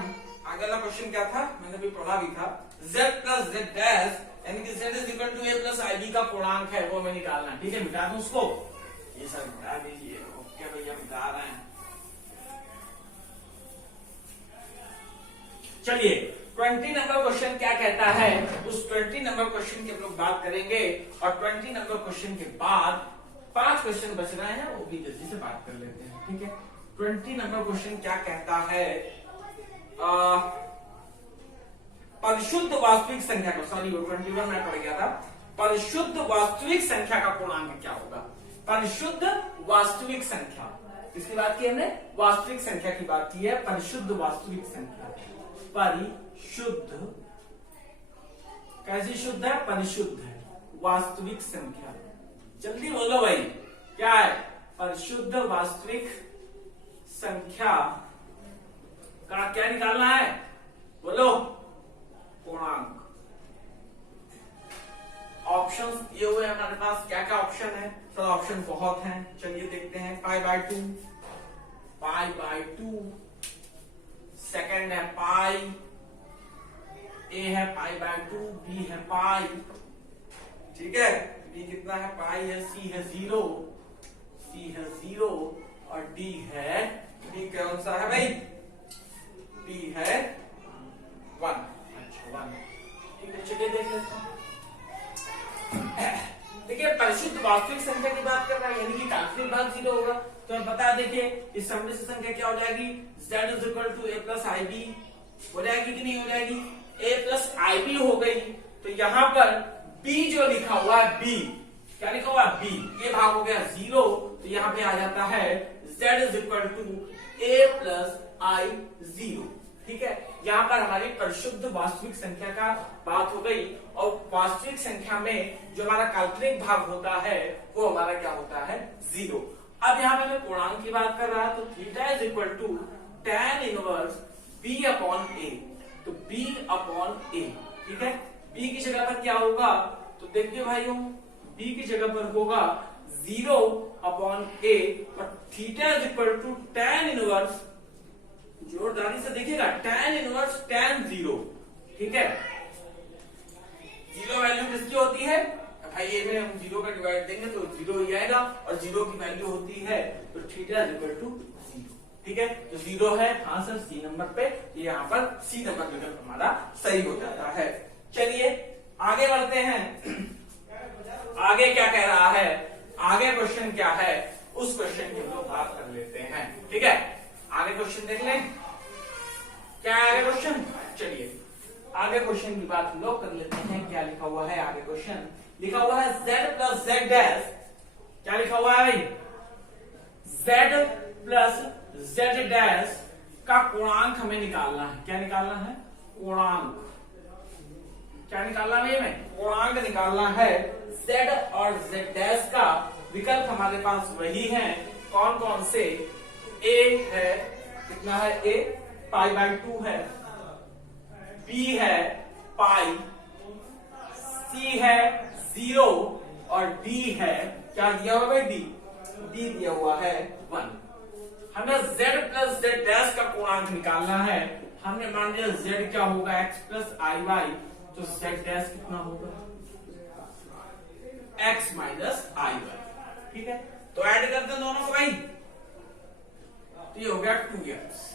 अगला क्वेश्चन क्या था? मैंने भी पढ़ा भी था। z प्लस z डैश यानी कि z is equal to a plus IB का पूर्णांक है, वो हमें निकालना है। ठीक है, मिटा दूं उसको, ये सर मिटा दीजिए। ओके भैया, मिटा रहे हैं। चलिए 20 नंबर क्वेश्चन क्या कहता है, उस 20 नंबर क्वेश्चन की हम लोग बात करेंगे, और 20 नंबर क्वेश्चन के बाद 5 क्वेश्चन बच रहे हैं, वो भी जल्दी से बात कर लेते हैं। ठीक है, 20 नंबर क्वेश्चन क्या कहता है? परिशुद्ध वास्तविक संख्या का, सॉरी वो 21 में पड़ गया था। परिशुद्ध वास्तविक संख्या का पूर्णांक क्या होगा? परिशुद्ध वास्तविक संख्या, किसकी बात की हमने? वास्तविक संख्या की बात की है। परिशुद्ध वास्तविक संख्या, परिशुद्ध, कैसी शुद्ध है? परिशुद्ध है, वास्तविक संख्या। जल्दी बोलो भाई, क्या है? परिशुद्ध वास्तविक संख्या का क्या निकालना है? बोलो। पूर्णांक। ऑप्शंस दिए हुए हमारे पास, क्या क्या ऑप्शन है? सर ऑप्शन बहुत हैं, चलिए देखते हैं। Pi by 2, pi by 2, second है पाई, ए है पाई बाय 2, बी है पाई, ठीक है, बी कितना है? पाई है, सी है 0, सी है 0, और डी है, डी कौन सा है भाई? डी है 1। अच्छा 1, ठीक है, चलिए देख लेते हैं। देखिए परिशुद्ध वास्तविक संख्या की बात कर रहा है, यानी कि काल्पनिक भाग 0 होगा। तो हम बता देखिए इस सम्मिश्र संख्या क्या हो जाएगी? z is equal to a plus IB हो जाएगी कि नहीं हो जाएगी? a प्लस IB हो गई। तो यहां पर b जो लिखा हुआ है, b क्या लिखा हुआ है? b, ये भाग हो गया 0, तो यहाँ पे आ जाता है z is equal to a plus i 0। ठीक है, यहाँ पर हमारी परिशुद्ध वास्तविक संख्या का बात हो गई, और वास्तविक संख्या में जो हमारा काल्पनिक भाग होता है वो हमारा क्या होता है, 0। अब यहाँ पे मैं पूर्णांक की बात कर रहा तो theta is equal to tan inverse b upon a, तो b अपॉन a। ठीक है, b की जगह पर क्या होगा, तो देखिए भाइयों b की जगह पर होगा 0 अपॉन a, और theta is equal to tan inverse, जोरदारी से देखिएगा, tan इनवर्स tan 0। ठीक है, 0 वैल्यू किसकी होती है भाई, ये में हम 0 का डिवाइड देंगे तो 0 ही आएगा, और 0 की वैल्यू होती है तो थीटा इज इक्वल टू 0। ठीक है, तो 0 है, हाँ सर सी नंबर पे, ये यहाँ पर सी नंबर विकल्प हमारा सही हो जाता है। चलिए आगे बढ़ते हैं, आगे क्या कह रहा है, आगे क्वेश्चन क्या है, उस क्वेश्चन की हम लोग बात कर लेते हैं। ठीक है, आगे क्वेश्चन देख लें, क्या है आगे क्वेश्चन। चलिए आगे क्वेश्चन की बात हम लोग कर लेते हैं, क्या लिखा हुआ है आगे क्वेश्चन, लिखा हुआ है z प्लस z डैश, क्या लिखा हुआ है भाई, z प्लस z डैश का पूर्णांक हमें निकालना है। क्या निकालना है, पूर्णांक, क्या निकालना है हमें, पूर्णांक निकालना है। z और z डैश का विकल्प हमारे पास वही है, कौन कौन से, a है, कितना है a, पाई बाई 2 है, b है पाई, c है 0, और d है, क्या दिया हुआ है भाई, d दिया हुआ है 1। हमें z प्लस z डैश का पूर्णांक निकालना है। हमने मान लिया z क्या होगा, x प्लस आई वाई, तो z डैश कितना होगा, x माइनस आई वाई। ठीक है, तो ऐड करते हैं दोनों को भाई, तो ये हो गया 2x,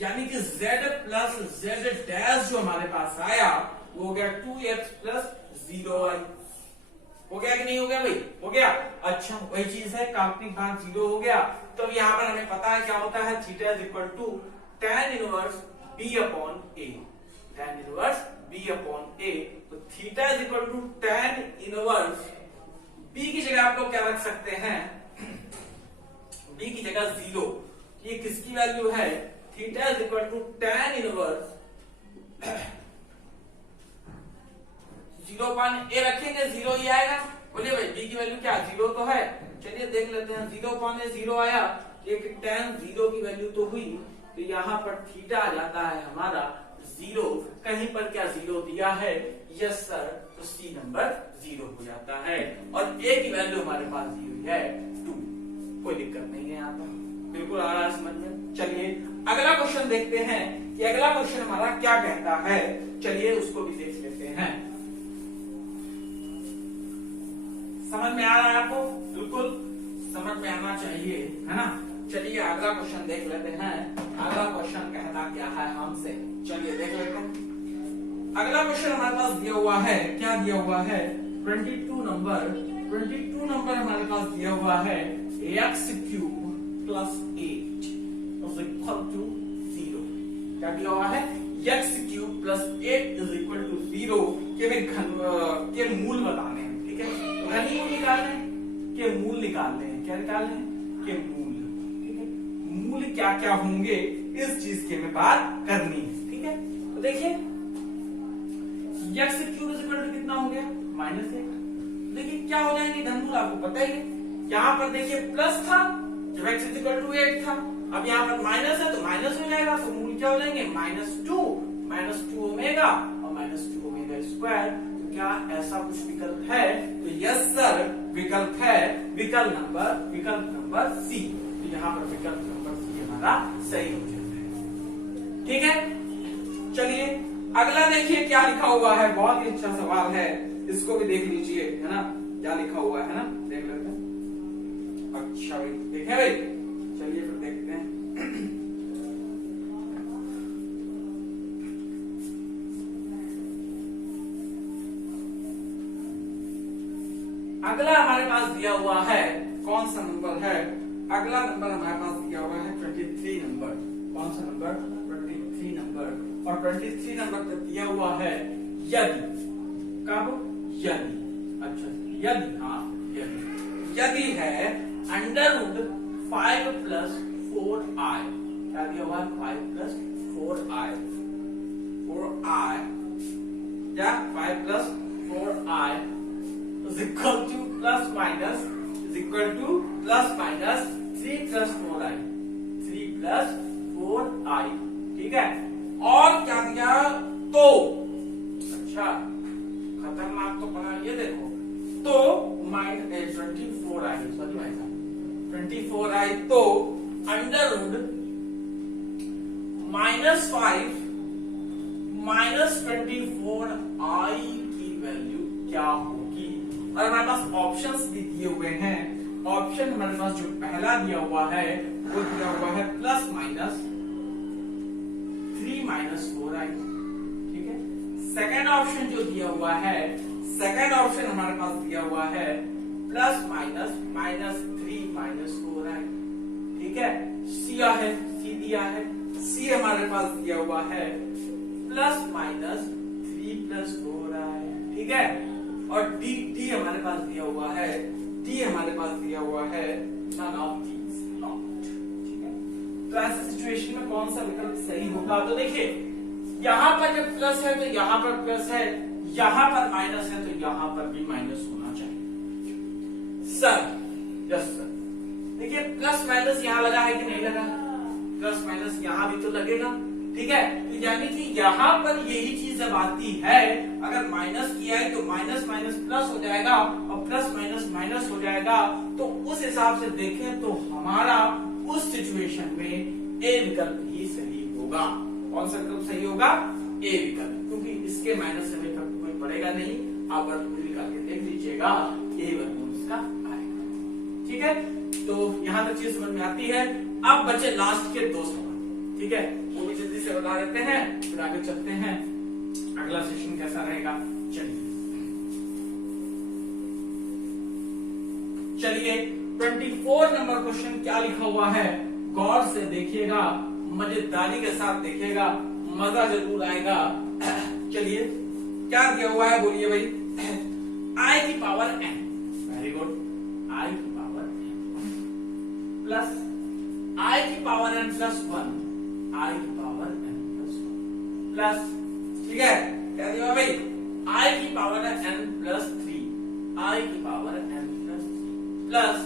यानी कि z प्लस z डैश जो हमारे पास आया वो हो गया 2x प्लस 0y। हो गया कि नहीं हो गया भाई, हो गया। अच्छा वही चीज है, काल्पनिक भाग 0 हो गया, तो अब यहाँ पर हमें पता है क्या होता है, theta is equal to tan inverse b upon a, tan inverse b upon a, तो theta is equal to tan inverse b की जगह आप लोग क्या रख सकते हैं, b की जगह 0, ये किसकी वैल्यू है, theta is equal to tan inverse 0 upon a रखेंगे, 0 ही आएगा। बोलिए भाई b की वैल्यू क्या 0 तो है, चलिए देख लेते हैं, 0 पान 0 आया, एक tan 0 की वैल्यू तो हुई, तो यहाँ पर थीटा आ जाता है हमारा 0, कहीं पर क्या 0 दिया है, यस सर, तो सी नंबर 0 हो जाता है, और a की वैल्यू हमारे पास दी हुई है 2, कोई दिक्कत नहीं है यहाँ पर, बिल्कुल आ रहा है समझ में। चलिए अगला क्वेश्चन देखते हैं कि अगला क्वेश्चन हमारा क्या कहता है, चलिए उसको भी देख लेते हैं। समझ में आ रहा है आपको, बिल्कुल समझ में आना चाहिए, है ना। चलिए अगला क्वेश्चन देख लेते हैं, अगला क्वेश्चन कहता क्या है हमसे, चलिए देख लेते हैं। अगला क्वेश्चन हमारे पास दिया हुआ है, क्या दिया हुआ है, 22 नंबर हमारे पास दिया हुआ है, x cube plus 8 is equal to 0। क्या दिया हुआ है, x cube plus 8 is equal to 0 के मूल बताने हैं। ठीक है, घनी मूल निकालने हैं, के मूल निकालने हैं, क्या निकालने हैं, के मूल। ठीक है, मूल क्या क्या होंगे इस चीज की हमें बात करनी है। ठीक है, तो देखिए x cube is equal to कितना हो गया, -1। देखिए क्या हो जाएंगे घनमूल, आपको पता ही है, यहाँ पर देखिए प्लस था जब x इज इक्वल टू 8 था, अब यहाँ पर माइनस है तो माइनस हो जाएगा, तो मूल क्या हो जाएंगे, -2 ओमेगा और -2 ओमेगा स्क्वायर। तो क्या ऐसा कुछ विकल्प है, तो यस सर विकल्प है, विकल्प नंबर सी, तो यहाँ पर विकल्प नंबर सी हमारा सही हो जाता है। ठीक है, चलिए अगला देखिए क्या लिखा हुआ है, बहुत ही अच्छा सवाल है, इसको भी देख लीजिए, है ना, क्या लिखा हुआ है ना, देख लेते हैं। अच्छा भाई देखे भाई, चलिए फिर देखते हैं। अगला हमारे पास दिया हुआ है, कौन सा नंबर है, अगला नंबर हमारे पास दिया हुआ है 23 नंबर। कौन सा नंबर, 23 नंबर, और 23 नंबर पर दिया हुआ है यदि, कब, यदि, अच्छा यदि, हाँ यदि है अंडर रूट 5 प्लस 4i, क्या दिया हुआ है 5 प्लस 4i, 4i क्या 5 plus 4i is equal to plus minus 3 plus 4i, 3 plus 4i, ठीक है। और क्या दिया तो, अच्छा खतरनाक तो बना, ये देखो तो माइनस 24i, सॉरी भाई साहब 24i, तो अंडर रूट -5 माइनस 24i की वैल्यू क्या होगी। और हमारे पास ऑप्शंस भी दिए हुए हैं। ऑप्शन हमारे पास जो पहला दिया हुआ है वो दिया हुआ है प्लस माइनस 3 माइनस 4i, ठीक है। सेकंड ऑप्शन जो दिया हुआ है, सेकंड ऑप्शन हमारे पास दिया हुआ है प्लस माइनस -3 माइनस 4i, ठीक है। सी दिया है, सी हमारे पास दिया हुआ है प्लस माइनस 3 प्लस 4i, ठीक है। और डी हमारे पास दिया हुआ है, डी हमारे पास दिया हुआ है नन ऑफ दीज नॉट, ठीक है। तो ऐसे सिचुएशन में कौन सा विकल्प सही होगा, तो देखिए यहां पर जब प्लस है तो यहां पर प्लस है, यहां पर माइनस है तो यहां पर भी माइनस होना चाहिए। सर यस सर, देखिए प्लस माइनस यहां लगा है कि नहीं लगा, प्लस माइनस यहां भी तो लगेगा, ठीक है। तो यानी कि यहां पर यही चीज जब आती है, अगर माइनस किया है तो माइनस माइनस प्लस हो जाएगा और प्लस माइनस माइनस हो जाएगा। तो उस हिसाब से देखें तो हमारा उस सिचुएशन में ए विकल्प ही सही होगा। कौन सा विकल्प सही होगा, ए विकल्प, क्योंकि इसके माइनस से हमें इफेक्ट कोई पड़ेगा नहीं। आप वर्गमूल निकाल के देख लीजिएगा, ए वर्गमूल इसका आएगा, ठीक है। तो यहां तक चीज समझ में आती है। अब बचे लास्ट के 2 सवाल, ठीक है, वो भी जल्दी से बता देते हैं, फिर आगे चलते हैं अगला सेशन कैसा रहेगा। चलिए 24 नंबर क्वेश्चन क्या लिखा हुआ है, गौर से देखिएगा, मजेदारी के साथ देखिएगा, मजा जरूर आएगा। चलिए क्या दिया हुआ है, बोलिए भाई। i की power n, very good, i की पावर n प्लस i की पावर n प्लस 1, i की पावर n प्लस 1 प्लस, ठीक है, क्या दिया भाई, i की पावर n प्लस 3, i की power n plus 3 plus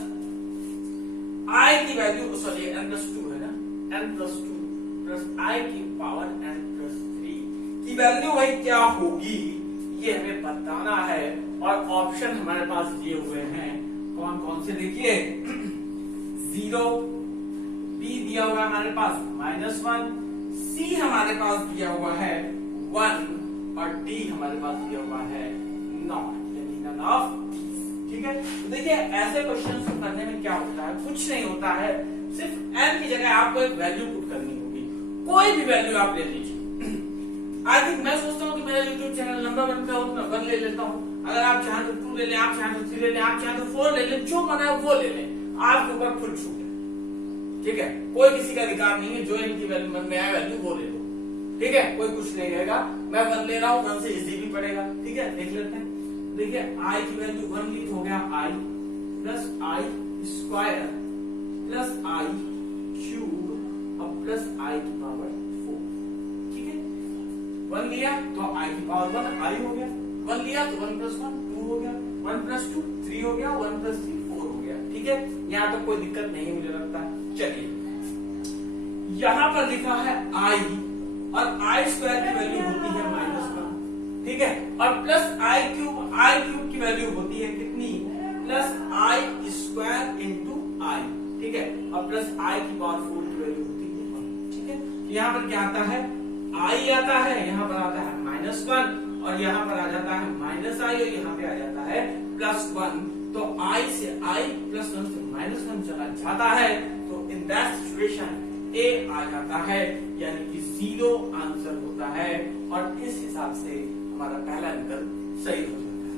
i की वैल्यू, सॉरी n प्लस 2 है ना, n प्लस 2 प्लस i की पावर n प्लस 3 की वैल्यू भाई क्या होगी, ये हमें बताना है। और ऑप्शन हमारे पास दिए हुए हैं, कौन कौन से, देखिए 0, बी दिया हुआ है हमारे पास -1, सी हमारे पास दिया हुआ है 1 और डी हमारे पास दिया हुआ है नॉट, यानी नन ऑफ दीज, ठीक है। तो देखिए ऐसे क्वेश्चंस को करने में क्या होता है, कुछ नहीं होता है, सिर्फ n की जगह आपको एक वैल्यू पुट करनी होगी, कोई भी वैल्यू आप ले लीजिए। आई थिंक मैं सोचता हूँ कि मेरा यूट्यूब चैनल नंबर 1 पे हो तो मैं 1 ले लेता हूँ, अगर आप चाहें तो 2 ले लें, आप चाहें तो 3 ले लें, आप चाहें तो 4 ले लें, जो मना है वो ले लें, आपके ऊपर फुल छूट है, ठीक है। कोई किसी का अधिकार नहीं है, जो इनकी मन में आए वैल्यू वो ले लो, ठीक है, कोई कुछ नहीं रहेगा। मैं 1 ले रहा हूँ, 1 से इजी भी पड़ेगा, ठीक है, देख लेते हैं। देखिए i की वैल्यू 1 ली तो हो गया i plus i square plus i cube और प्लस i की पावर 4, ठीक है। 1 लिया तो i की पावर 1 i हो गया, 1 लिया तो 1 प्लस 1 2 हो गया, 1 प्लस 2 3 हो गया, 1 प्लस 3 4 हो गया, ठीक है। यहाँ तो कोई दिक्कत नहीं है मुझे लगता है। चलिए यहां पर लिखा है i और i स्क्वायर की वैल्यू होती है -1, ठीक है, और प्लस i क्यूब की वैल्यू होती है कितनी, plus i square into i, ठीक है, और प्लस i की पावर 4 की वैल्यू होती है 1, ठीक है। यहाँ पर क्या आता है, i आता है, यहाँ पर आता है -1 और यहाँ पर आ जाता है -i और यहाँ पे आ जाता है +1। तो i से i +1 से -1 चला जाता है, तो इन दैट सिचुएशन a आ जाता है, यानी कि 0 आंसर होता है और इस हिसाब से हमारा पहला विकल्प सही हो जाता है।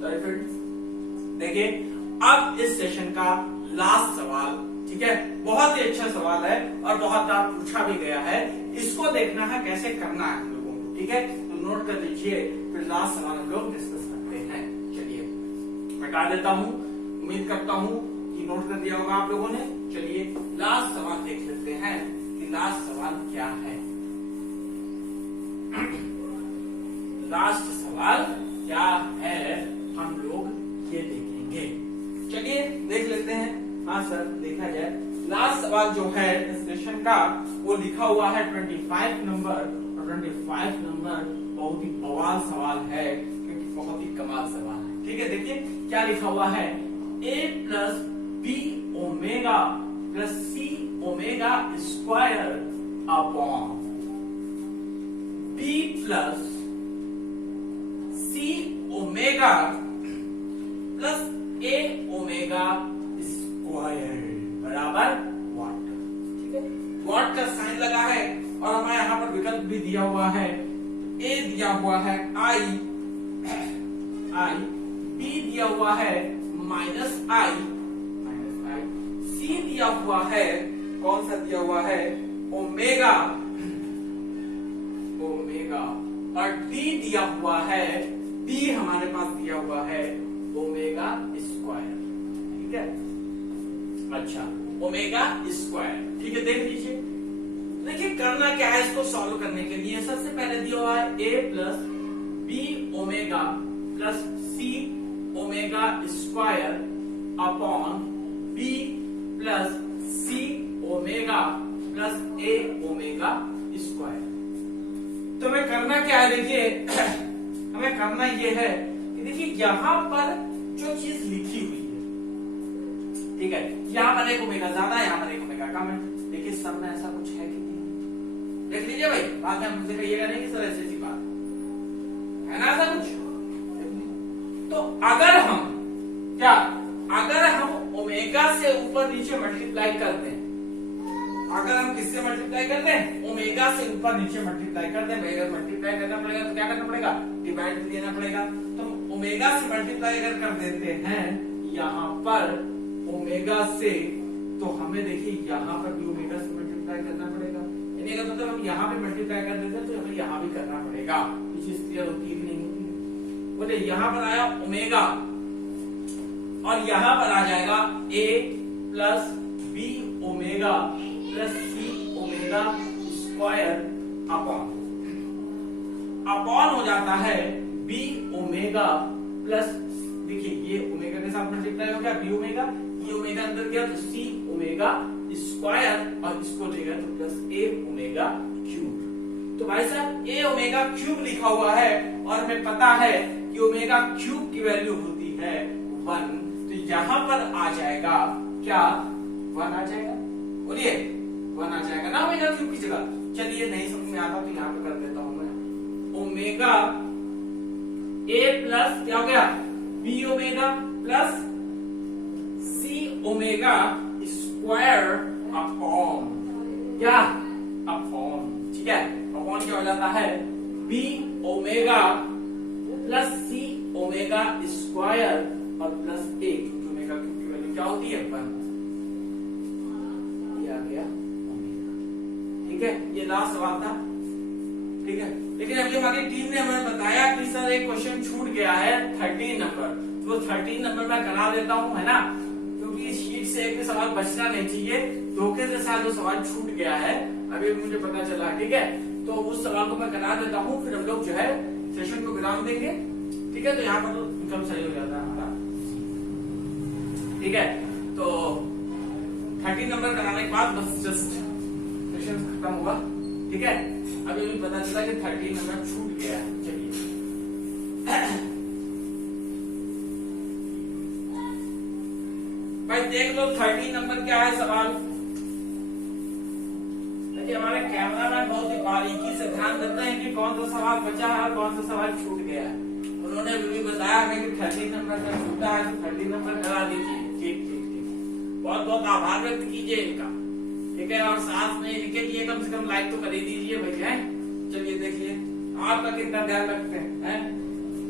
सॉरी फ्रेंड्स, देखिए अब इस सेशन का लास्ट सवाल, ठीक है, बहुत ही अच्छा सवाल है और बहुत बार पूछा भी गया है, इसको देखना है कैसे करना है हम लोगों को, ठीक है। तो नोट कर लीजिए, फिर लास्ट सवाल हम लोग डिस्कस करते हैं। चलिए हटा देता हूँ, उम्मीद करता हूँ कि ये नोट कर दिया होगा आप लोगों ने। चलिए लास्ट सवाल देख लेते हैं कि लास्ट सवाल क्या है। लास्ट सवाल क्या है हम लोग ये देखेंगे। चलिए देख लेते हैं। हाँ सर, देखा जाए लास्ट सवाल जो है इस सेशन का वो लिखा हुआ है 25 नंबर, और 25 नंबर बहुत ही बवाल सवाल है क्योंकि बहुत ही कमाल सवाल है। ठीक है, देखिए क्या लिखा हुआ है। a plus B omega plus C omega square upon B plus C omega plus A omega square बराबर व्हाट। ठीक है, व्हाट का साइन लगा है और हमारे यहाँ पर विकल्प भी दिया हुआ है। ए दिया हुआ है आई, बी दिया हुआ है माइनस आई, सी दिया हुआ है, कौन सा दिया हुआ है, ओमेगा, और डी दिया हुआ है, डी हमारे पास दिया हुआ है ओमेगा स्क्वायर। ठीक है, अच्छा ओमेगा स्क्वायर। ठीक है, देख लीजिए। देखिए करना क्या है इसको सॉल्व करने के लिए। सबसे पहले दिया हुआ है a plus B omega plus C omega square upon B plus C omega plus A omega square. तो हमें करना क्या है, देखिए हमें करना यह है कि देखिए यहां पर जो चीज लिखी हुई है, ठीक है, यहाँ पर एक ओमेगा ज्यादा है, यहाँ पर एक ओमेगा कम है। देखिए सब में ऐसा कुछ है कि नहीं, देख लीजिए भाई, बाद में मुझे कहिएगा नहीं कि सर ऐसी बात है ना, ऐसा कुछ। तो अगर हम ओमेगा से ऊपर नीचे मल्टीप्लाई कर दें, अगर हम किससे मल्टीप्लाई कर दें, ओमेगा से ऊपर नीचे मल्टीप्लाई कर दें, अगर मल्टीप्लाई करना पड़ेगा तो क्या करना पड़ेगा, डिवाइड देना पड़ेगा। तो ओमेगा से मल्टीप्लाई अगर कर देते हैं यहाँ पर ओमेगा से, तो हमें देखिए यहाँ पर भी ओमेगा से मल्टीप्लाई करना पड़ेगा। यानी अगर मतलब हम यहाँ पे मल्टीप्लाई कर देते हैं तो हमें यहाँ भी करना पड़ेगा। ये चीज क्लियर होती है कि नहीं होती है। बोले यहाँ पर आया ओमेगा और यहाँ पर आ जाएगा a plus B omega plus C omega square upon हो जाता है बी ओमेगा प्लस, देखिए ये ओमेगा के साथ मल्टीप्लाई हो गया बी ओमेगा, ये ओमेगा अंदर गया तो सी ओमेगा स्क्वायर और इसको लेगा तो प्लस ए ओमेगा क्यूब। तो भाई साहब ए ओमेगा क्यूब लिखा हुआ है और हमें पता है कि ओमेगा क्यूब की वैल्यू होती है 1। तो यहां पर आ जाएगा क्या, 1 आ जाएगा, बोलिए 1 आ जाएगा ना ओमेगा क्यूब की जगह। चलिए नहीं समझ में आता तो यहाँ पे कर देता हूं मैं, ओमेगा ए प्लस क्या हो गया बी ओमेगा प्लस सी ओमेगा स्क्वायर अपॉन क्या, अपॉन, ठीक है, अपॉन क्या हो जाता है बी ओमेगा प्लस सी ओमेगा स्क्वायर और प्लस ए, क्योंकि ओमेगा की वैल्यू क्या होती है 1। ये आ गया ओमेगा। ठीक है, ये लास्ट सवाल था। ठीक है, लेकिन अभी हमारी टीम ने हमें बताया कि सर एक क्वेश्चन छूट गया है 13 नंबर, तो 13 नंबर मैं करा देता हूं, है ना, क्योंकि शीट से एक भी सवाल बचना नहीं चाहिए। धोखे से शायद वो सवाल छूट गया है, अभी मुझे पता चला। ठीक है, तो उस सवाल को मैं करा देता हूँ, फिर हम लोग जो है सेशन को विराम देंगे। ठीक है, तो यहाँ पर तो विकल्प सही हो जाता है हमारा। ठीक है, तो 13 नंबर कराने के बाद बस जस्ट सेशन खत्म होगा। ठीक है, अभी भी पता चला कि 13 नंबर छूट गया है। चलिए भाई देख लो 13 नंबर क्या है सवाल। देखिए हमारे कैमरामैन बहुत ही बारीकी से ध्यान देते हैं कि कौन सा सवाल बचा है और कौन सा सवाल छूट गया है। उन्होंने भी बताया हमें कि 13 नंबर का छूटा है तो 13 नंबर करा दीजिए। ठीक ठीक ठीक, बहुत बहुत आभार व्यक्त कीजिए इनका। ठीक है, और साथ में इनके लिए कम से कम लाइक तो कर ही दीजिए भैया। चलिए देखिए आपका कितना ध्यान रखते हैं,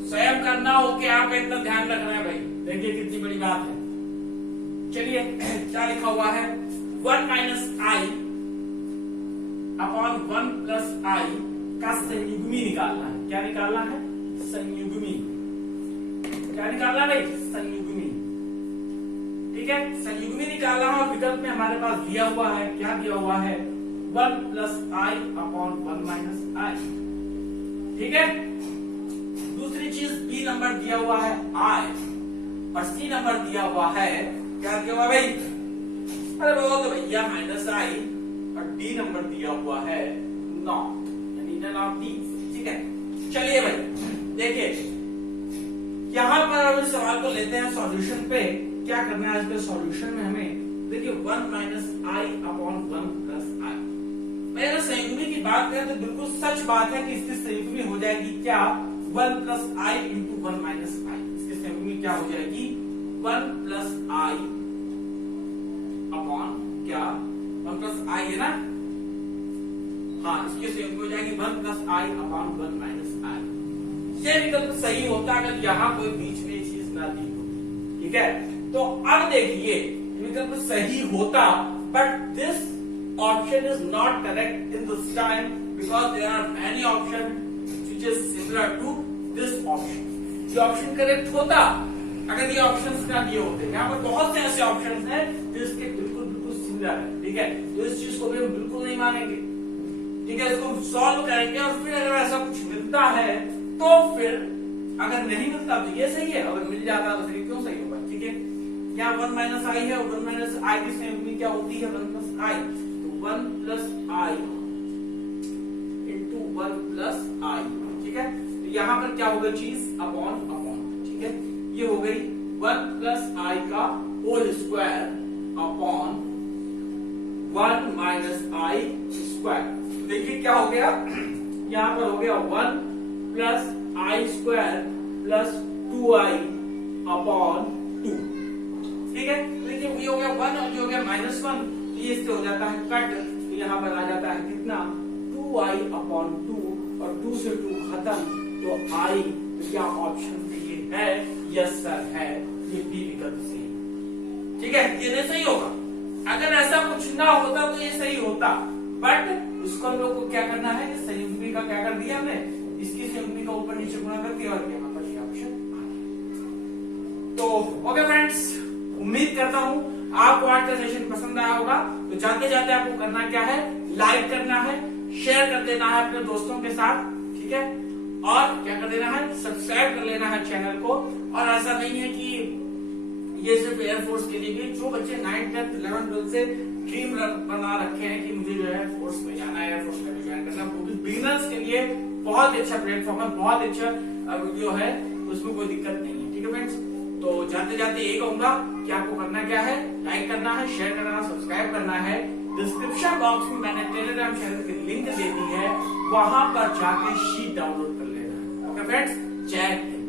स्वयं करना हो कि आपका इतना ध्यान रख रहे हैं भाई, देखिए कितनी बड़ी बात है। चलिए क्या लिखा हुआ है, 1 माइनस आई अपॉन 1 प्लस आई का संयुग्मी निकालना है। क्या निकालना है, संयुग्मी। क्या निकालना है भाई, संयुग्मी। ठीक है, संयुग्मी निकालना है और विकल्प में हमारे पास दिया हुआ है, क्या दिया हुआ है, 1 प्लस आई अपॉन 1 माइनस आई। ठीक है, दूसरी चीज बी नंबर दिया हुआ है आई और सी नंबर दिया हुआ है, क्या दिया हुआ भाई, अरे बोलो तो भैया माइनस आई, और डी नंबर दिया हुआ है नॉट, यानी नन ऑफ दीस। ठीक है, चलिए भाई देखिए यहां पर हम इस सवाल को लेते हैं सॉल्यूशन पे। क्या करना है इसके सॉल्यूशन में हमें, देखिए 1 माइनस आई अपॉन 1 प्लस आई। मैं अगर संयुग्मी की बात करें तो बिल्कुल सच बात है कि इसकी संयुग्मी हो जाएगी क्या, 1 प्लस आई इंटू 1 माइनस आई। इसकी संयुग्मी क्या हो जाएगी, 1 प्लस आई अपॉन क्या, 1 प्लस आई है ना, हाँ इसकी संयुग्मी हो जाएगी 1 प्लस आई अपॉन 1 माइनस आई। ये विकल्प सही होता अगर यहाँ कोई बीच में चीज ना दी होती। ठीक है, तो अब देखिए विकल्प सही होता, but this option is not correct in this time because there are many option which is similar to this option. ये ऑप्शन करेक्ट होता अगर ये ऑप्शंस ना दिए होते। यहाँ पर बहुत से ऐसे ऑप्शंस हैं जो इसके बिल्कुल बिल्कुल सिमिलर है। ठीक है, तो इस चीज को भी हम बिल्कुल नहीं मानेंगे। ठीक है, इसको हम सॉल्व करेंगे और फिर अगर ऐसा कुछ मिलता है तो फिर, अगर नहीं मिलता तो ये सही है, अगर मिल जाता तो फिर क्यों सही होगा। ठीक है, यहाँ 1 माइनस आई है, 1 माइनस आई की संयुग्मी क्या होती है, 1 प्लस आई, तो 1 प्लस आई इंटू 1 प्लस आई। ठीक है, तो यहाँ पर क्या हो गई चीज, अपॉन अपॉन। ठीक है, ये हो गई 1 प्लस आई का होल स्क्वायर अपॉन 1 माइनस आई स्क्वायर। देखिए क्या हो गया, यहाँ पर हो गया 1 प्लस आई स्क्वायर प्लस 2i अपॉन 2। ठीक है, देखिए ये हो गया 1 और ये हो गया -1, ये इससे हो जाता है कट, तो यहाँ पर आ जाता है कितना, 2i अपॉन 2, और 2 से 2 खत्म, तो i, तो क्या ऑप्शन ये है, यस सर है, ये बी विकल्प सही। ठीक है, ये नहीं सही होगा, अगर ऐसा कुछ ना होता तो ये सही होता, बट उसको हम लोग को क्या करना है, संयुग्मी का क्या कर दिया हमने, इसकी संयुग्मी का ऊपर नीचे गुणा करके और यहाँ पर ये ऑप्शन आ गया। तो ओके फ्रेंड्स, उम्मीद करता हूं आपको आज का सेशन पसंद आया होगा। तो जाते जाते आपको करना क्या है, लाइक करना है, शेयर कर देना है अपने दोस्तों के साथ। ठीक है, और क्या कर देना है, सब्सक्राइब कर लेना है चैनल को। और ऐसा नहीं है कि ये सिर्फ एयरफोर्स के लिए भी, जो बच्चे 9th 10th 11th 12th से ड्रीम बना रखे हैं कि मुझे जो है फोर्स में जाना है, एयरफोर्स में भी ज्वाइन करना, वो भी बिगिनर्स के लिए बहुत अच्छा प्लेटफॉर्म है, बहुत अच्छा वीडियो है, तो उसमें कोई दिक्कत नहीं है। ठीक है फ्रेंड्स, तो जाते जाते यही कहूंगा कि आपको करना क्या है, लाइक करना है, शेयर करना है, सब्सक्राइब करना है। डिस्क्रिप्शन बॉक्स में मैंने टेलीग्राम चैनल की लिंक दे दी है, वहां पर जाके शीट डाउनलोड कर लेना है। ओके फ्रेंड्स, जय हिंद।